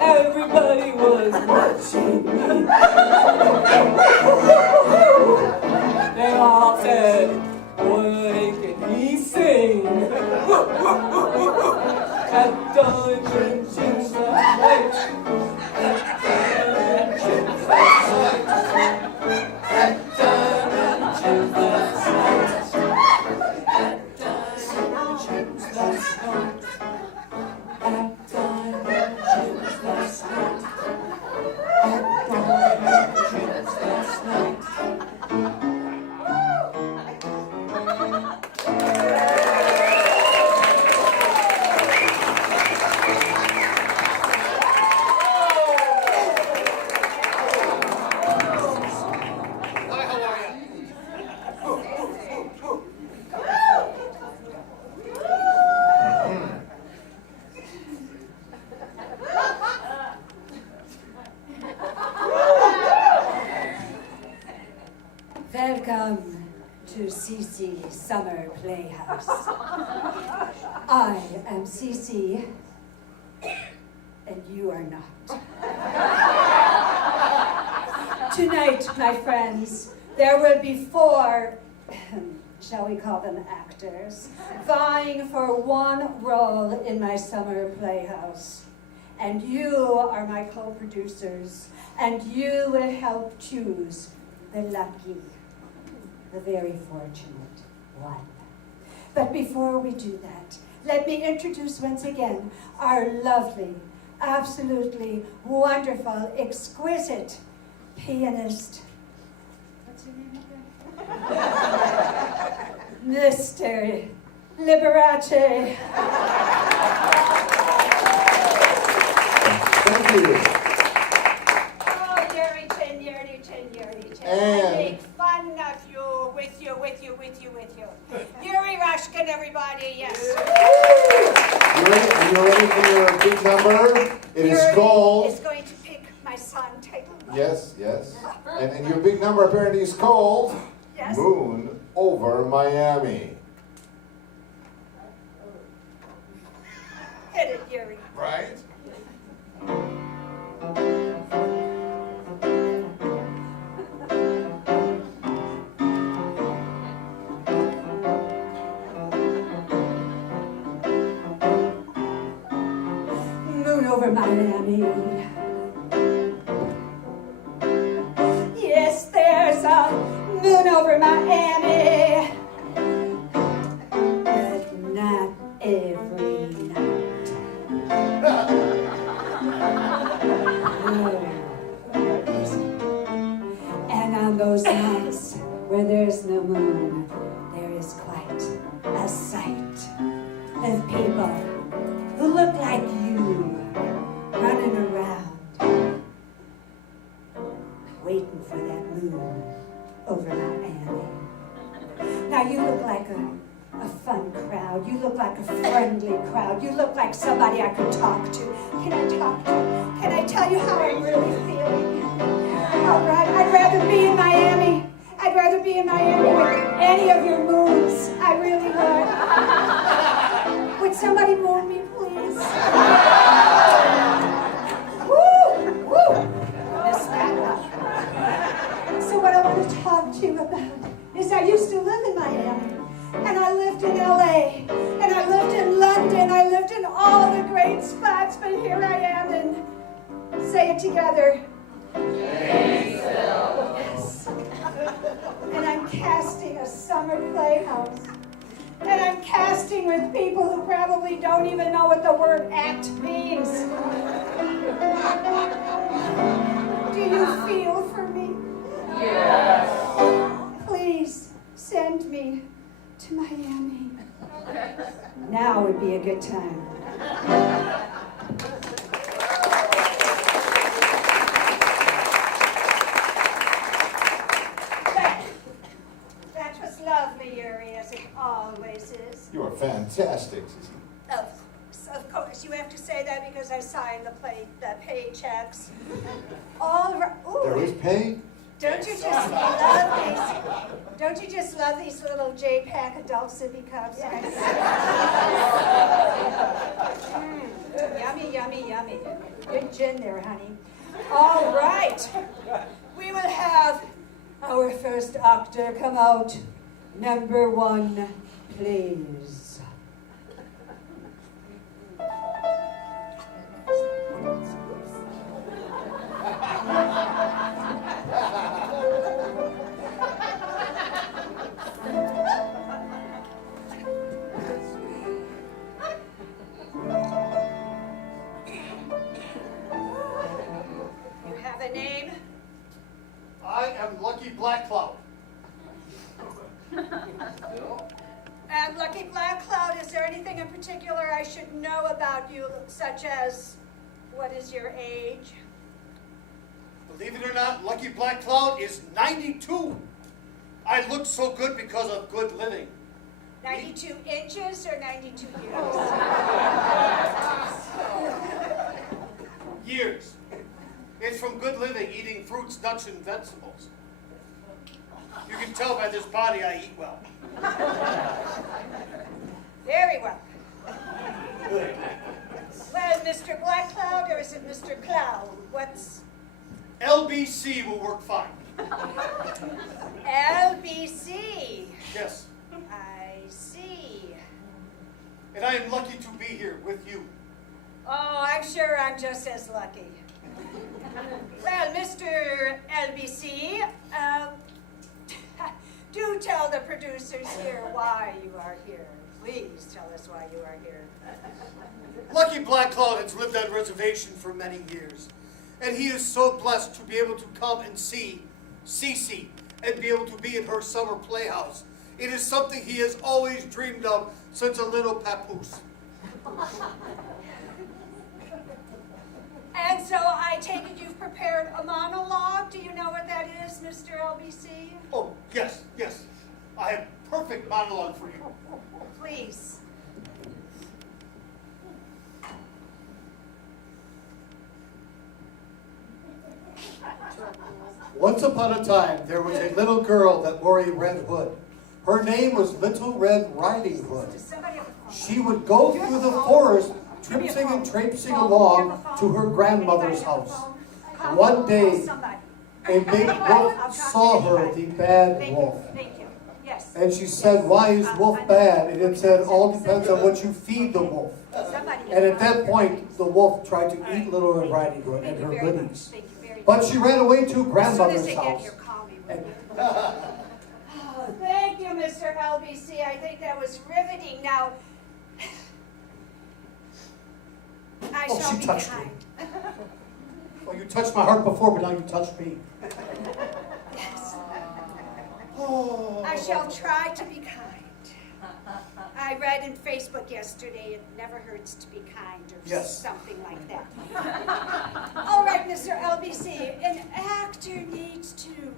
Everybody was watching me. They all said, "What can he sing?" At Diamond Jim's last night. At Diamond Jim's last night. At Diamond Jim's last night. At Diamond Jim's last night. At Diamond Jim's last night. At Diamond Jim's last night. Hi, how are you? Welcome to CC Summer Playhouse. I am CC, and you are not. Tonight, my friends, there will be 4, shall we call them actors, vying for one role in my summer playhouse. And you are my co-producers, and you will help choose the lucky, the very fortunate one. But before we do that, let me introduce once again our lovely, absolutely wonderful, exquisite pianist. What's your name again? Mr. Liberace. Thank you. Oh, Yuri-chin, Yuri-chin, Yuri-chin. I And- make fun of you, with you. Yuri Rushkin, everybody, yes. Are you ready for your big number? It is Yuri called. is going to pick my son, Taylor. Yes, yes. And your big number apparently is called Yes. Moon Over Miami. Hit it, Yuri. Right? Moon over Miami. Yes, there's a moon over Miami. town, there is quite a sight of people who look like you running around, waiting for that moon over Miami. Now you look like a fun crowd. You look like a friendly crowd. You look like somebody I could talk to. Can I talk to you? Can I tell you how I'm really feeling? All right, I'd rather be in Miami. I'd rather be in Miami with any of your moons. I really would. Would somebody moon me, please? Woo! Woo! Missed that one. So what I want to talk to you about is I used to live in Miami. And I lived in LA, and I lived in London, I lived in all the great spots, but here I am in, say it together, Janesville. Yes. And I'm casting a summer playhouse. And I'm casting with people who probably don't even know what the word act means. Do you feel for me? Yes. Please send me to Miami. Now would be a good time. That was lovely, Yuri, as it always is. You are fantastic, Sissy. Of course. You have to say that because I signed the paychecks. All right. Ooh. There is pay? Don't you just love these? Don't you just love these little JPAC adult sippy cups? Yummy, yummy, yummy. Good gin there, honey. All right. We will have our first actor come out. Number 1, please. I am Lucky Black Cloud. And Lucky Black Cloud, is there anything in particular I should know about you, such as what is your age? Believe it or not, Lucky Black Cloud is 92. I look so good because of good living. 92 inches or 92 years? Years. It's from good living, eating fruits, nuts, and vegetables. You can tell by this body I eat well. Very well. Well, Mr. Black Cloud, or is it Mr. Cloud? What's... LBC will work fine. LBC. Yes. I see. And I am lucky to be here with you. Oh, I'm sure I'm just as lucky. Well, Mr. LBC, do tell the producers here why you are here. Please tell us why you are here. Lucky Black Cloud has lived on reservation for many years. And he is so blessed to be able to come and see Cece and be able to be in her summer playhouse. It is something he has always dreamed of since a little papoose. And so I take it you've prepared a monologue. Do you know what that is, Mr. LBC? Oh, yes, yes. I have perfect monologue for you. Please. Once upon a time, there was a little girl that wore a red hood. Her name was Little Red Riding Hood. Does somebody have a phone? She would go through the forest, traipsing and traipsing along to her grandmother's house. One day, a big wolf saw her, the bad wolf. Thank you. Yes. And she said, "Why is wolf bad?" And it said, "All depends on what you feed the wolf." And at that point, the wolf tried to eat Little Red Riding Hood and her goodies. Thank you very much. But she ran away to As soon as grandmother's they get house. here, call me, will you? Oh, thank you, Mr. LBC. I think that was riveting. Now, I Oh, shall she be touched kind. Well, you touched my heart before, but now you touched me. Yes. I shall try to be kind. I read in Facebook yesterday, it never hurts to be kind, or Yes. something like that. All right, Mr. LBC, an actor needs to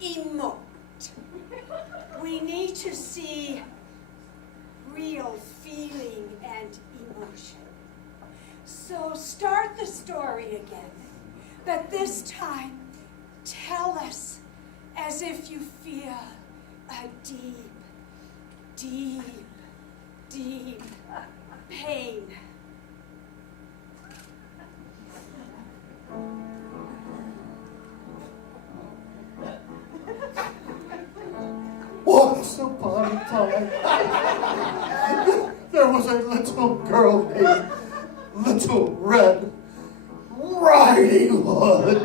emote. We need to see real feeling and emotion. So start the story again, but this time tell us as if you feel a deep, deep, deep pain. Once upon a time, there was a little girl named Little Red Riding Hood.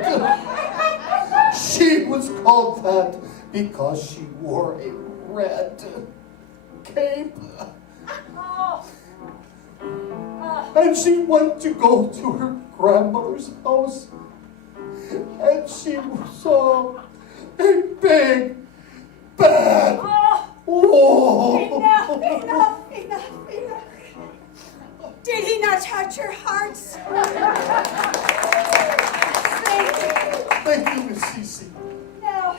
She was called that because she wore a red cape. And she went to go to her grandmother's house, and she saw a big, bad wall. Enough. Did he not touch your hearts? Thank you, Miss Cece. Now,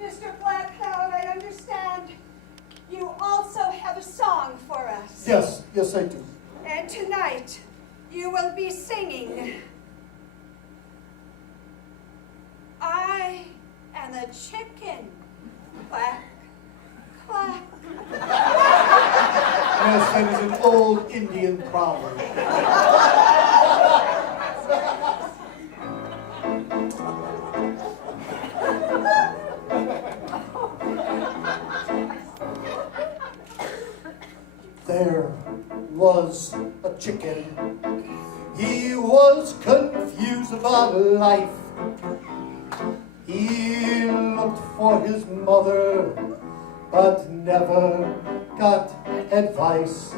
Mr. Black Cloud, I understand you also have a song for us. Yes, I do. And tonight, you will be singing I am a chicken. Quack, quack. Yes, that is an old Indian proverb. There was a chicken. He was confused about life. He looked for his mother, but never got advice.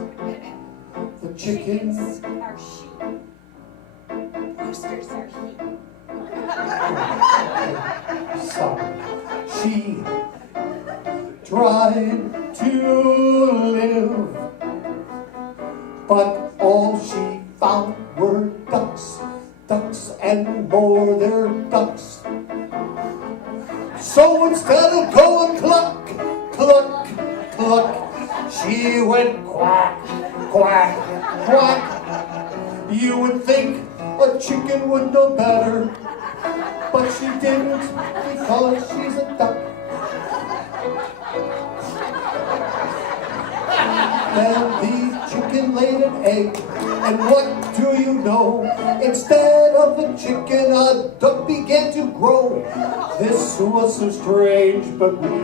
The chickens are sheep. Roosters are sheep. Sorry. She tried to live, but all she found were ducks, ducks and more their ducks. So instead of going cluck, cluck, cluck, she went quack, quack, quack. You would think a chicken would know better, but she didn't because she's a duck. Then the chicken laid an egg, and what do you know? Instead of a chicken, a duck began to grow. This was so strange, but we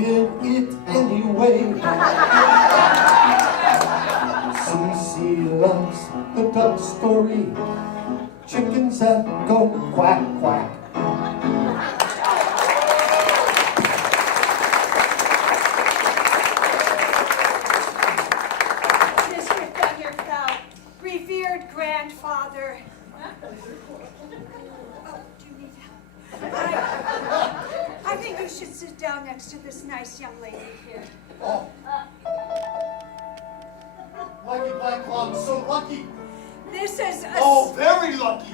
did it anyway. Cece loves the duck story, chickens that go quack, quack. Mr. Thundercloud, revered grandfather. Oh, do you need help? I think you should sit down next to this nice young lady here. Oh. Lucky Black Cloud, so lucky. This is a Very lucky.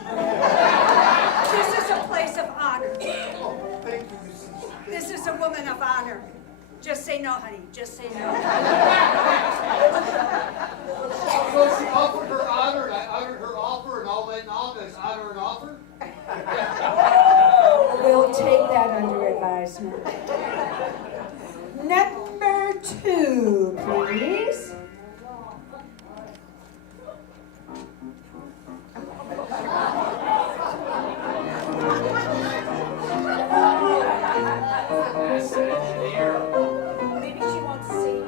this is a place of honor. Oh, thank you, Mrs. This is a woman of honor. Just say no, honey. Just say no. So she offered her honor, and I honored her offer, and all that now is honor and offer? We'll take that under advisement. Number 2, please. Maybe she won't see.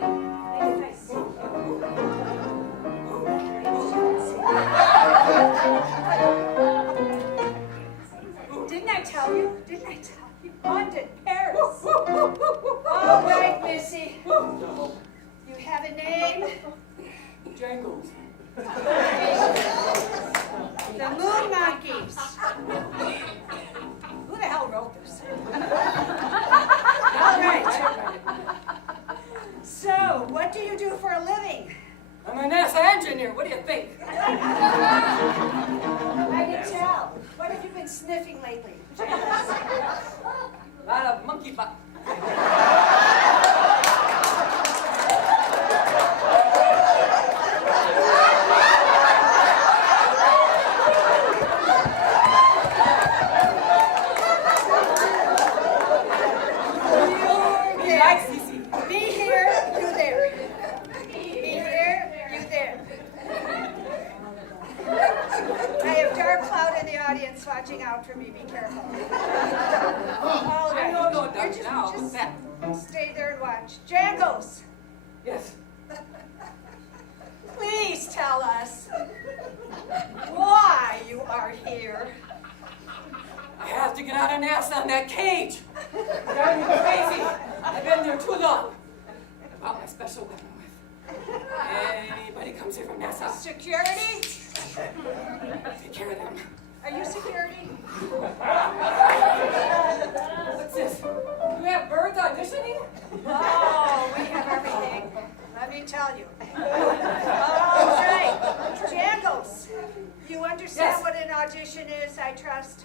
Maybe I see. Didn't I tell you? London, Paris. All right, Missy. You have a name? Jangles. The Moon Monkeys. Who the hell wrote this? engineer. What do you think? I can tell. What have you been sniffing lately? A lot of monkey butt. He likes CC. Me here, you there. Me here, you there. I have dark cloud in the audience watching out for me. Be careful. All right. I know no You doubt now. What's that? stay there and watch. Jangles, Yes. please tell us why you are here. I have to get out of NASA in that cage. Driving me crazy. I've been there too long. I brought my special weapon with. Anybody comes here from NASA, Security? take care of them. Are you security? What's this? You have birds auditioning? Oh, we have everything. Let me tell you. All right, Jangles, you understand Yes. what an audition is, I trust?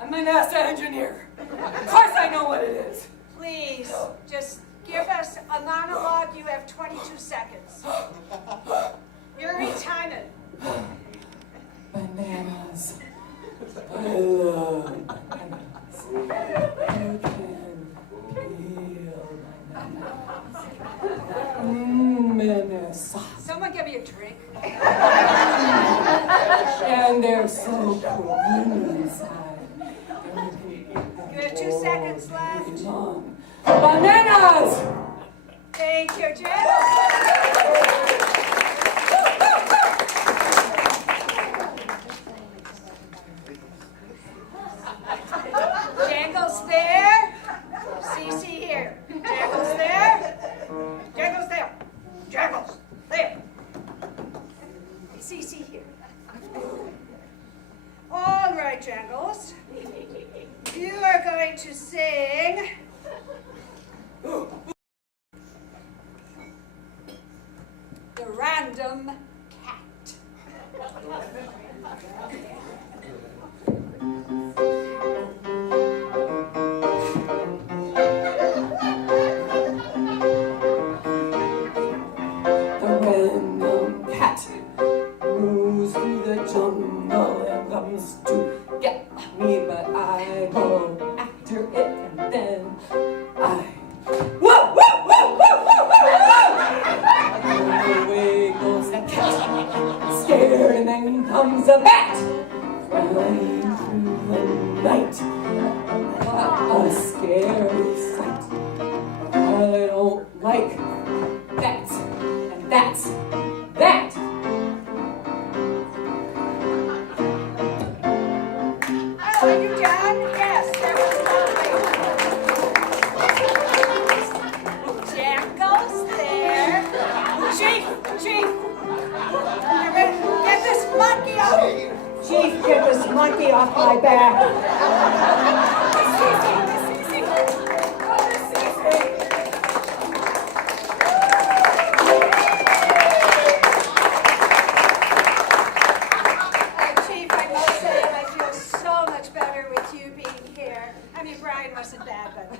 I'm a NASA engineer. Of course I know what it is. Please, just give us a monologue. You have 22 seconds. Yuri, time it. Bananas. I love bananas. You can peel bananas. Someone give me a drink. And they're so cool inside. You have 2 seconds left. Bananas! Thank you, Jangles. Jangles there. CC here. Jangles there. Jangles there. Jangles there. CC here. All right, Jangles. You are going to sing The Random Cat. The random cat moves through the jungle and comes to get me, but I go after it and then I whoa, whoa, whoa, whoa, whoa, whoa, whoa! Away goes the cat, scared, and then comes a bat, flying through the night. What a scary sight! I don't like that, and that's that. Oh, are you done? Yes, that was lovely. Jangles there. Chief, Chief. Get this monkey off. Chief, get this monkey off my back. Chief, I must say, I feel so much better with you being here. I mean, Brian wasn't bad, but.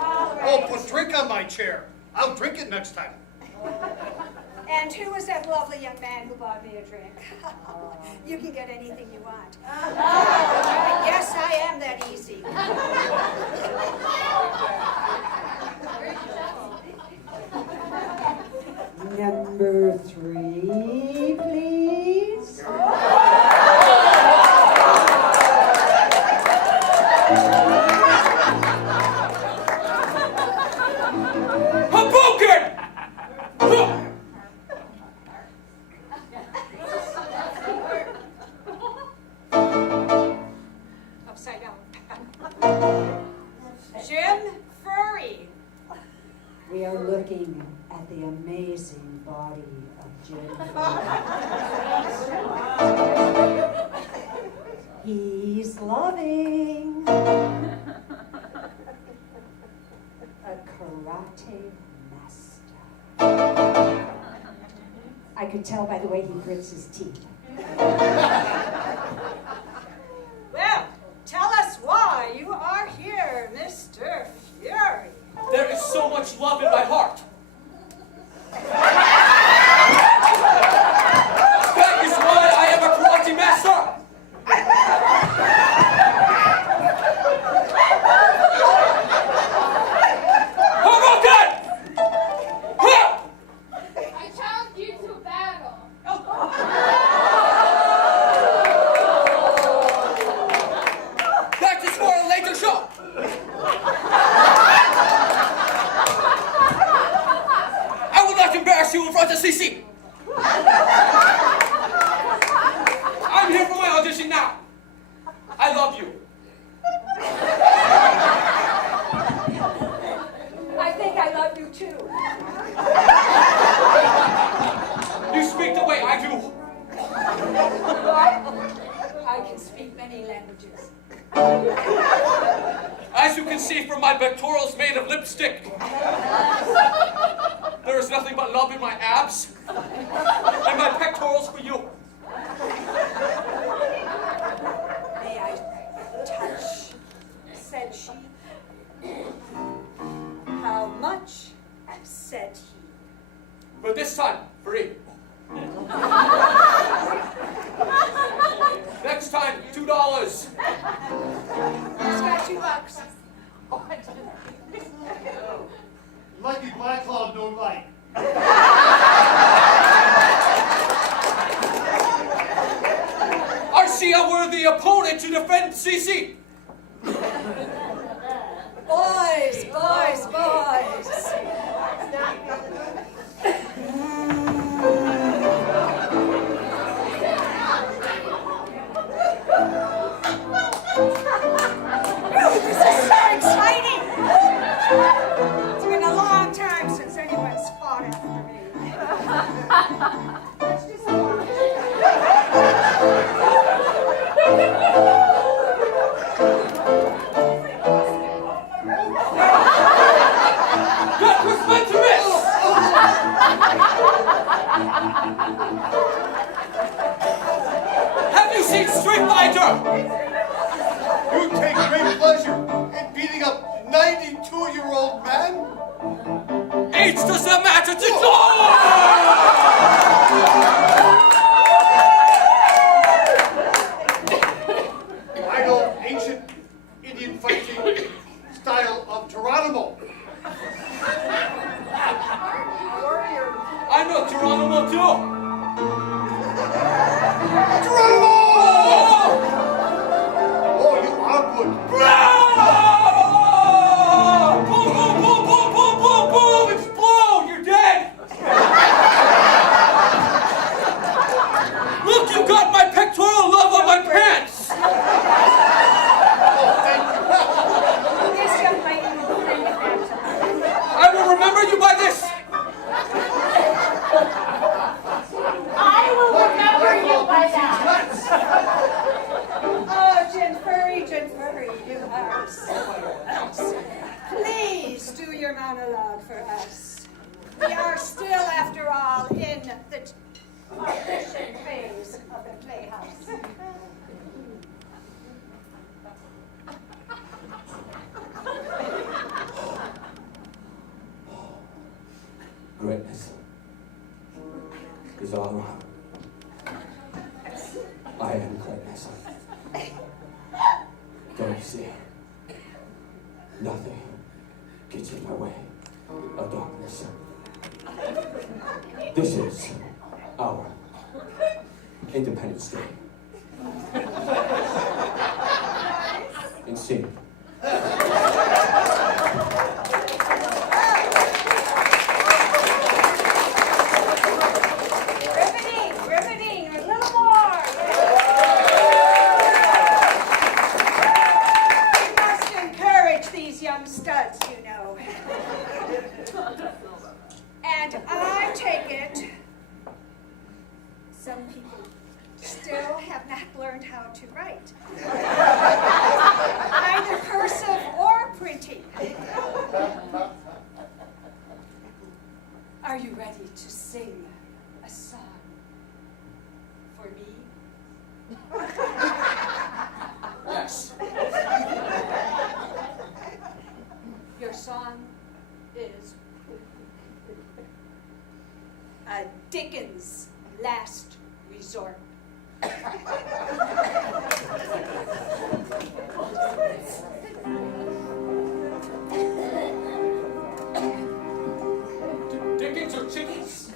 All Oh, right. put drink on my chair. I'll drink it next time. And who was that lovely young man who bought me a drink? You can get anything you want. Yes, I am that easy. Number 3, please. Hadouken! Upside down. Jim Furry. We are looking at the amazing body of Jim. He's loving a karate master. I could tell by the way he grits his teeth. Well, tell us why you are here, Mr. Fury. There is so much love in my heart. That is why I am a karate master. Hadouken! Ha! I challenge you to battle. That is for a later show. I will not embarrass you in front of CC. I'm here for my audition now. I love you. I think I love you too. You speak the way I do. I can speak many languages. As you can see from my pectorals made of lipstick, there is nothing but love in my abs and my pectorals for you. May I touch? Said she. How much? Said he. But this time, free. Next time, $2. He's got $2. Lucky Black Cloud don't like. I see a worthy opponent to defend CC. Boys, boys, boys. This is so exciting. It's been a long time since anyone's fought after me. Let's just watch. That was meant to miss. Have you seen Street Fighter? You take great pleasure in beating up 92-year-old men? Age doesn't matter to I know ancient Indian fighting style of Geronimo. I know Geronimo too. Geronimo! Oh! Oh, you are good. Boom, boom, boom, boom, boom, boom, boom! Explode! You're dead! Look, you got my pectoral love on my pants! This young lady will bring it back to her. I will remember you by this! I will remember you by that. Oh, Jen Furry, you are so awesome. Please do your monologue for us. We are still, after all, in the audition phase of the Playhouse. Greatness is all around. I am greatness. Don't you see? Nothing gets in my way of darkness. This is our Independence Day. In scene. Riveting, a little more. We must encourage these young studs, you know. And I take it some people still have not learned how to write. Either cursive or printing. Are you sing a song for me? Yes. Your song is a Dickens last resort. Dickens or chickens?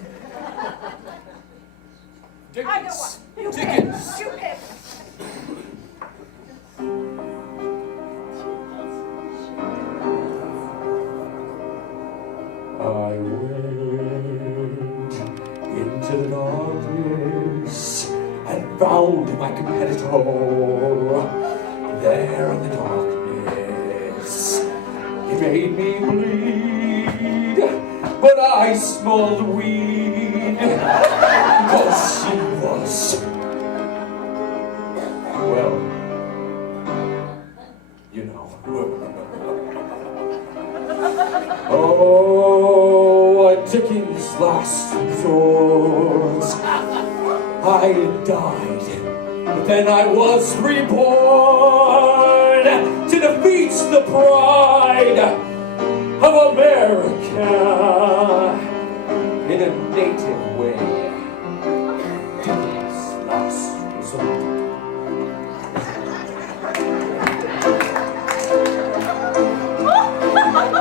Either Dickens. one. You pick. Dickens. You pick. I went into the darkness and found my competitor there in the darkness. He made me bleed, but I smelled the weed because she was, well, you know. Oh, a Dickens last resort. I died, but then I was reborn to defeat the pride of America in a native way. Dickens last resort.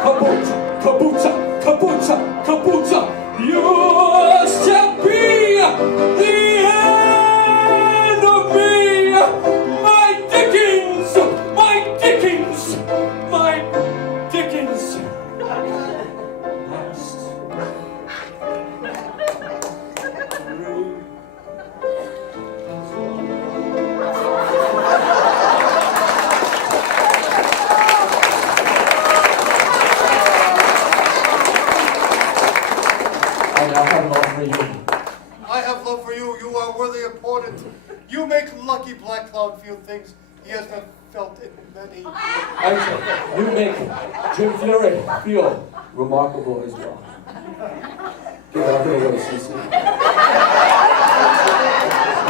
Kabucha, kabucha, kabucha, kabucha, used to be the end of me. My Dickens, my Dickens, my Dickens. Last. I have love for you. I have love for you. You are worthy opponent. You make lucky Black Cloud feel things he has not felt in many. And you make Jim Fury feel remarkable as well. Give it up for little Cece.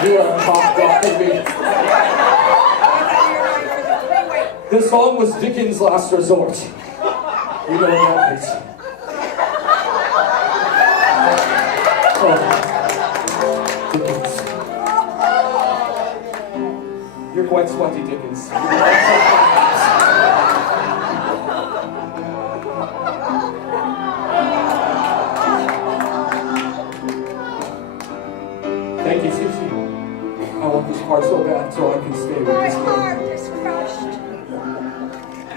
You are top rocking me. This song was Dickens' last resort. You know what that means. Oh. Dickens. You're quite sweaty, Dickens. Thank you, Cece. I want this part so bad so I can stay with My this game. heart is crushed.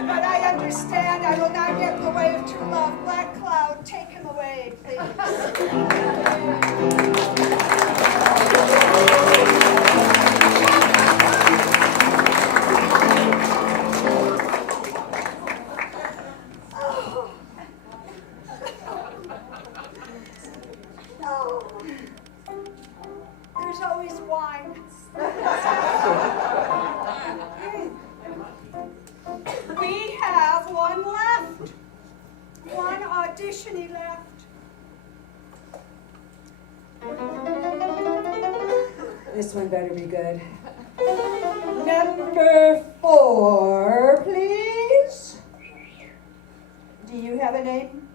But I understand I will not get in the way of true love. Black Cloud, take him away, please. There's always wine. We have one left. One auditionee left. This one better be good. Number 4, please. Do you have a name?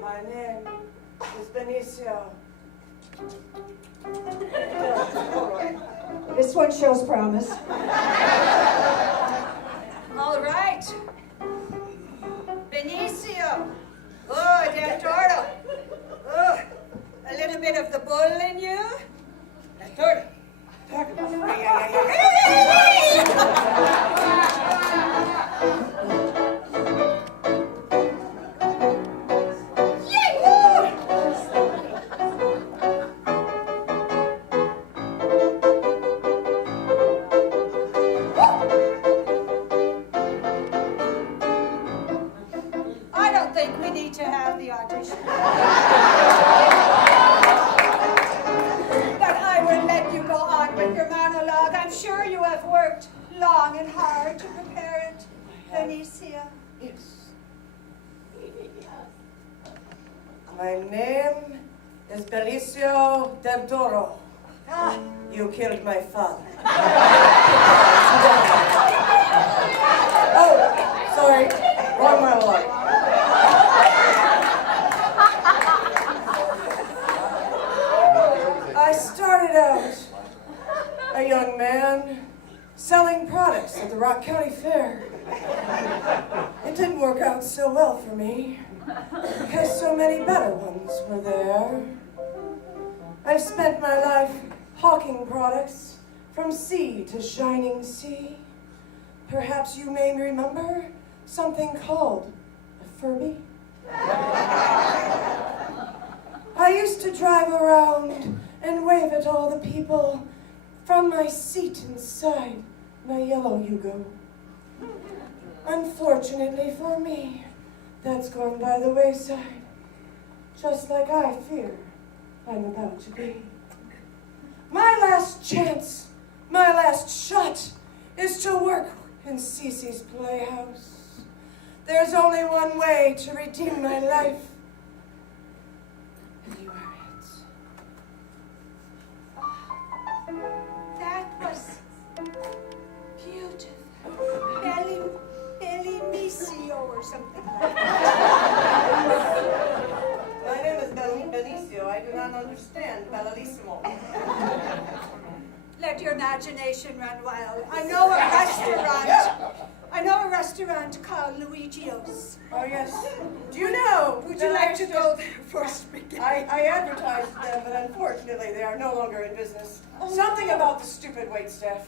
My name is Benicio. This one shows promise. All right. Benicio. Oh, Del Toro. Oh, a little bit of the bull in you. Del Toro. I don't think we need to have the audition. But I will let you go on with your monologue. I'm sure you have worked long and hard to prepare it, Benicio. My name is Benicio del Toro. You killed my father. Oh, sorry, wrong monologue. I started out a young man selling products at the Rock County Fair. It didn't work out so well for me because so many better ones were there. I've spent my life hawking products from sea to shining sea. Perhaps you may remember something called a Furby. I used to drive around and wave at all the people from my seat inside my yellow Yugo. Unfortunately for me, that's gone by the wayside, just like I fear I'm about to be. My last chance, my last shot, is to work in Cece's Playhouse. There's only one way to redeem my life, and you are it. That was beautiful. Bellissimo or something like that. My name is Benicio. I do not understand Bellissimo. Let your imagination run wild. I know a restaurant called Luigio's. Oh yes. Do you know? Would you like to go there for spaghetti? I advertised them, but unfortunately they are no longer in business. Something about the stupid waitstaff.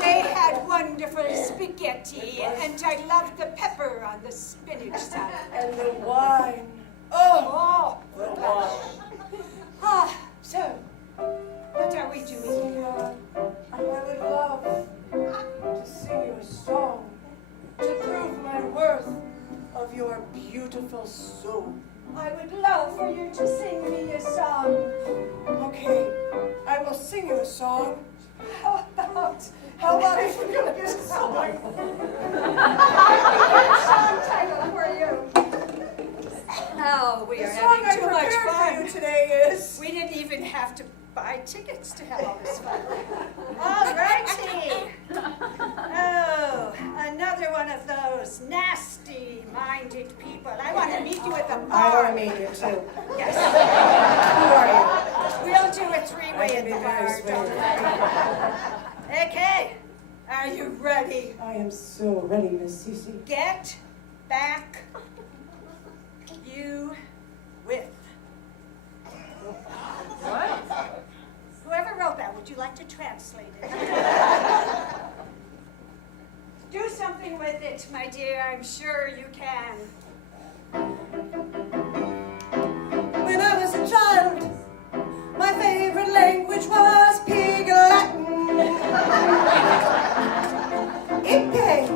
They had wonderful spaghetti, and I loved the pepper on the spinach salad. And the wine. Oh, the wine. So, what are we doing? Senor, I would love to sing you a song to prove my worth of your beautiful soul. I would love for you to sing me a song. Okay, I will sing you a song. How about if we're gonna get a song? a song title for you? Oh, we The are song having I too much prepared for fun. you today is. We didn't even have to buy tickets to have all this fun. All righty. Oh, another one of those nasty-minded people. I want to meet you at the I bar. want to meet you too. Yes. Who are you? We'll do a I three-way can at be the very bar, sweet. don't we? Okay. Are you ready? I am so ready, Miss Cece. Get back. You with. What? Whoever wrote that, would you like to translate it? Do something with it, my dear. I'm sure you can. When I was a child, my favorite language was Pig Latin. Ipe,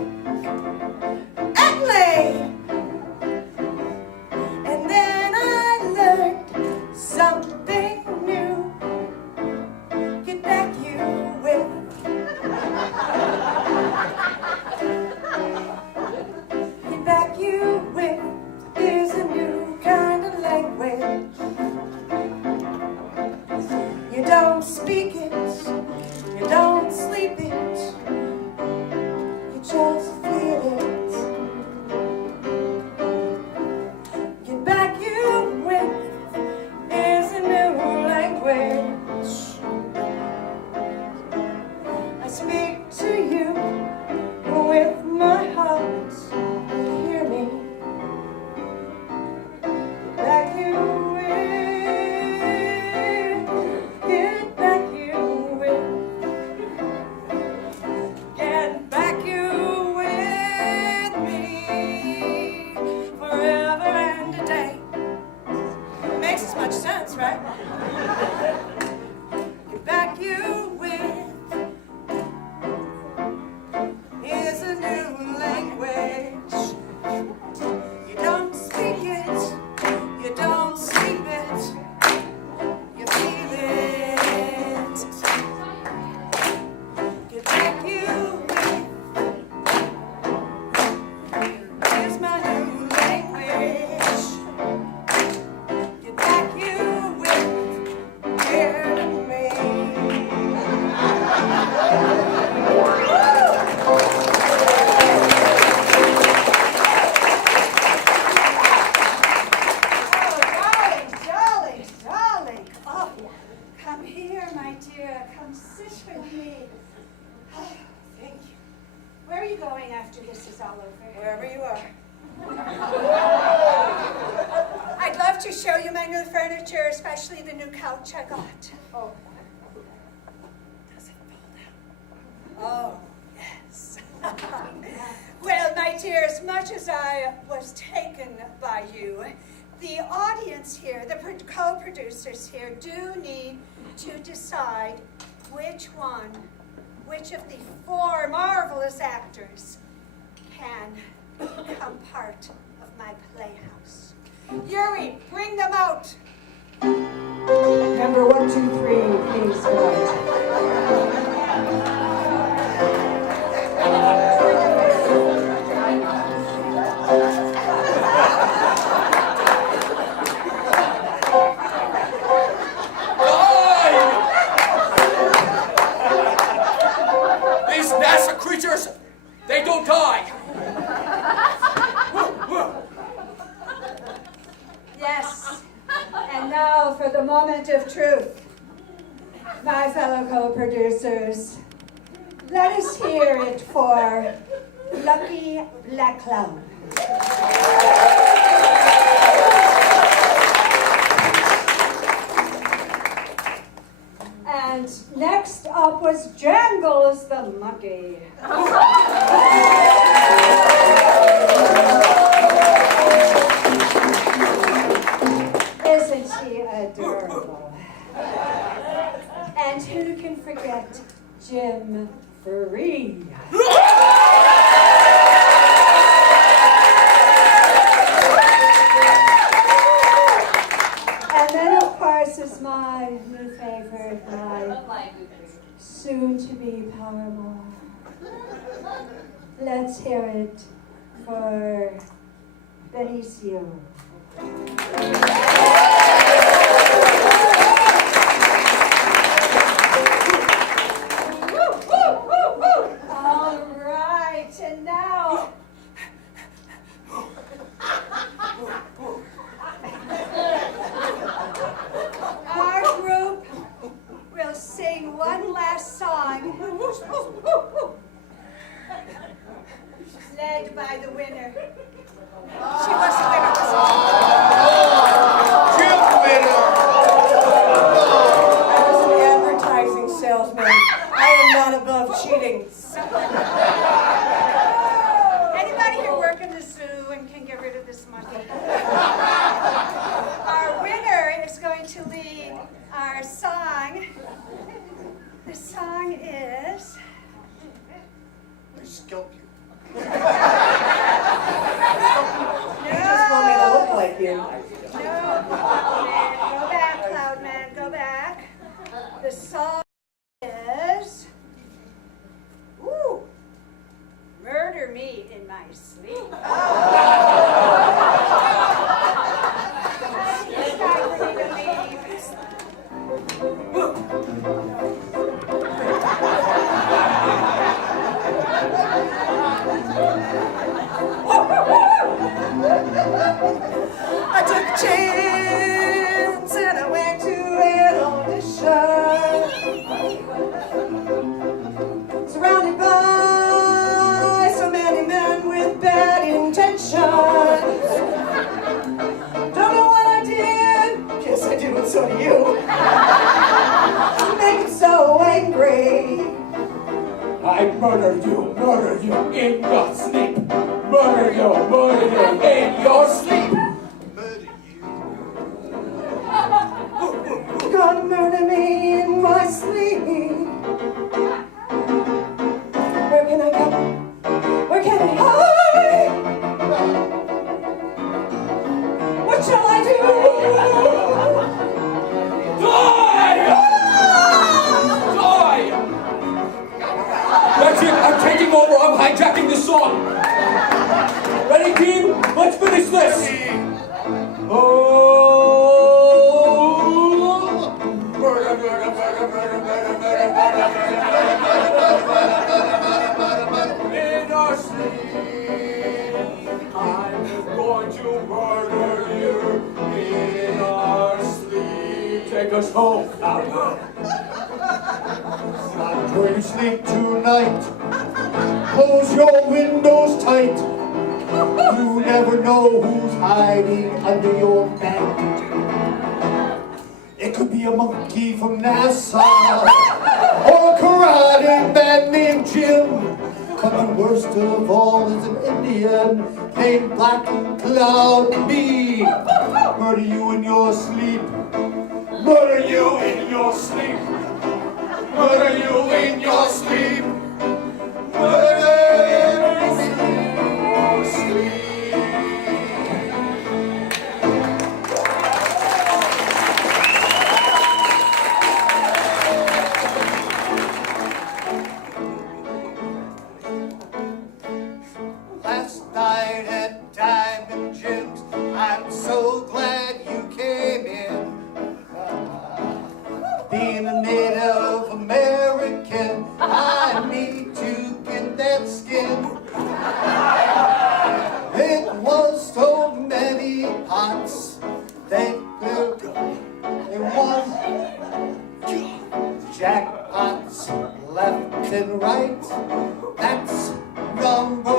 Adelaide. And then I learned something new. Get back you with. Get back you with. going after this is all over? Wherever you are. I'd love to show you my new furniture, especially the new couch I got. Oh. Oh, yes. Well, my dear, as much as I was taken by you, the audience here, the co-producers here, do need to decide which of the 4 marvelous actors can become part of my playhouse. Yuri, bring them out. Number 1, 2, 3, please vote. These NASA creatures, they don't die. Yes, and now for the moment of truth. My fellow co-producers, let us hear it for Lucky Black Cloud. And next up was Jangles the Monkey. Isn't he adorable? And who can forget Jim Free? And then, of course, is my new favorite, my soon-to-be paramour. Let's hear it for Benicio. All right, and now our group will sing one last song, led by the winner. She was the winner, wasn't Jim winner! I was an advertising salesman. I am not above cheating. Anybody here work in the zoo and can get rid of this monkey? Our winner is going to lead our song. The song is... I scalp you. You just want me to look like you. No, go back, Cloudman, go back. The song is... Ooh, Murder Me in My Sleep. This guy ready to leave. I took a chance and I went to an audition. Surrounded by so many men with bad intentions. Don't know what I did. Guess I do, and so do you. Make it so angry. I murdered you in your sleep. Murder you in your sleep. Murder you. Gonna murder me in my sleep. Where can I go? Where can I hide? What shall I do? Die! Die! That's it, I'm taking over, I'm hijacking this song. Ready, team? Let's finish this. Oh, murder, murder, murder, murder, murder, murder, murder. In our sleep, I'm going to murder you in our sleep. Take us home, Cloud. I'm going to sleep tonight Close your windows tight. You never know who's hiding under your bed. It could be a monkey from Nassau or a karate man named Jim. But the worst of all is an Indian named Black Cloud B. Murder you in your sleep. Murder you in your sleep. Murder you in your sleep. Murder you in your sleep. Last night at Diamond Jim's, I'm so glad you came in. Being a Native American, I need to get that skin. It was so many pots, thank you. It was jackpots left and right. That's number